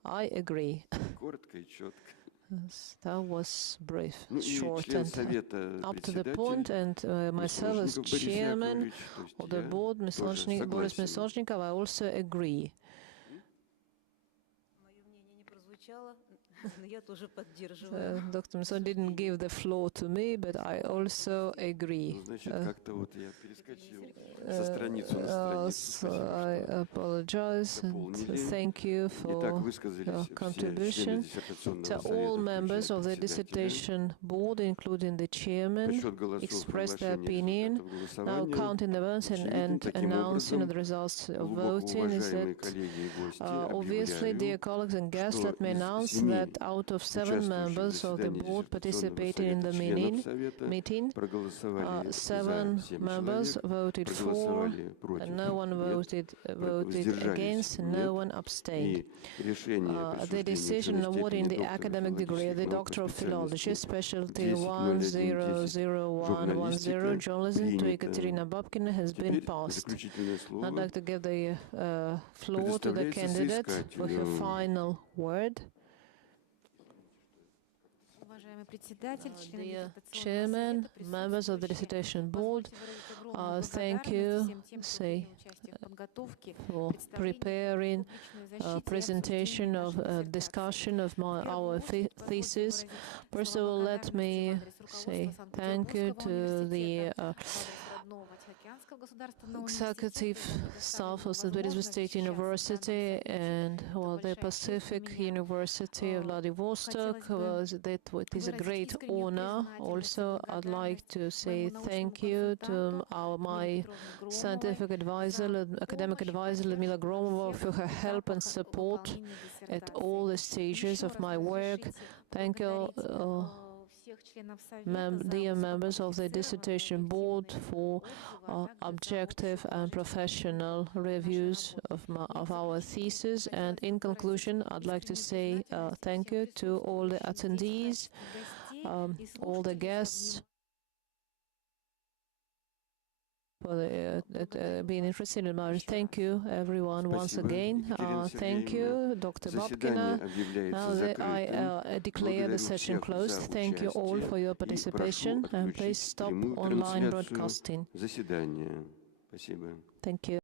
I agree. Коротко и четко. Yes, that was brief, Ну и short, член and Совета up to the point. председатель And myself, as Мисложников Борис chairman Яковлевич, то есть of the я board, тоже Boris согласен. Misozhnikov, I also agree. Dr. Mison didn't give the floor to me, but I also agree. Ну, значит, как-то вот я перескочил со страницу на страницу. So I Спасибо, что apologize and дополнили. thank you Итак, for высказались your все члены contribution. диссертационного To all совета, members of the включая председателя. dissertation board, including the chairman, Подсчет голосов, expressed their оглашение opinion. результатов Now голосования. counting the votes and Таким announcing образом, the results of глубоко voting is уважаемые that коллеги и гости, obviously, dear объявляю, colleagues and guests, что let me из announce 7 that out of 7 участвующих в members of the заседании board диссертационного participating in совета the членов meeting, Совета проголосовали 7 за 7 members человек, voted for, проголосовали против and no one нет, voted against, and no one abstained. и решение о The присуждении decision ученой awarding степени the доктора academic degree, the филологических наук Doctor по of Philology, специальности specialty 100110, journalism, to принято. Ekaterina Babkina, has been Теперь passed. заключительное слово I'd like to give the floor to the предоставляется candidate for her соискателю. final word. Dear Chairman, members of the Dissertation Board, thank you for preparing a presentation of discussion of our thesis. First of all, let me say thank you to the executive staff of St. Petersburg State University and the Pacific University of Vladivostok. It is a great honor. Also, I'd like to say thank you to my scientific advisor, academic advisor, Lyudmila Gromova, for her help and support at all the stages of my work. Thank you dear members of the Dissertation Board, for objective and professional reviews of our thesis. And in conclusion, I'd like to say thank you to all the attendees, all the guests, for being interested in matters. Thank you, everyone, once again. Thank you, Dr. Babkina. Now that I declare the session closed. Thank you all for your participation, and please stop online broadcasting. Thank you.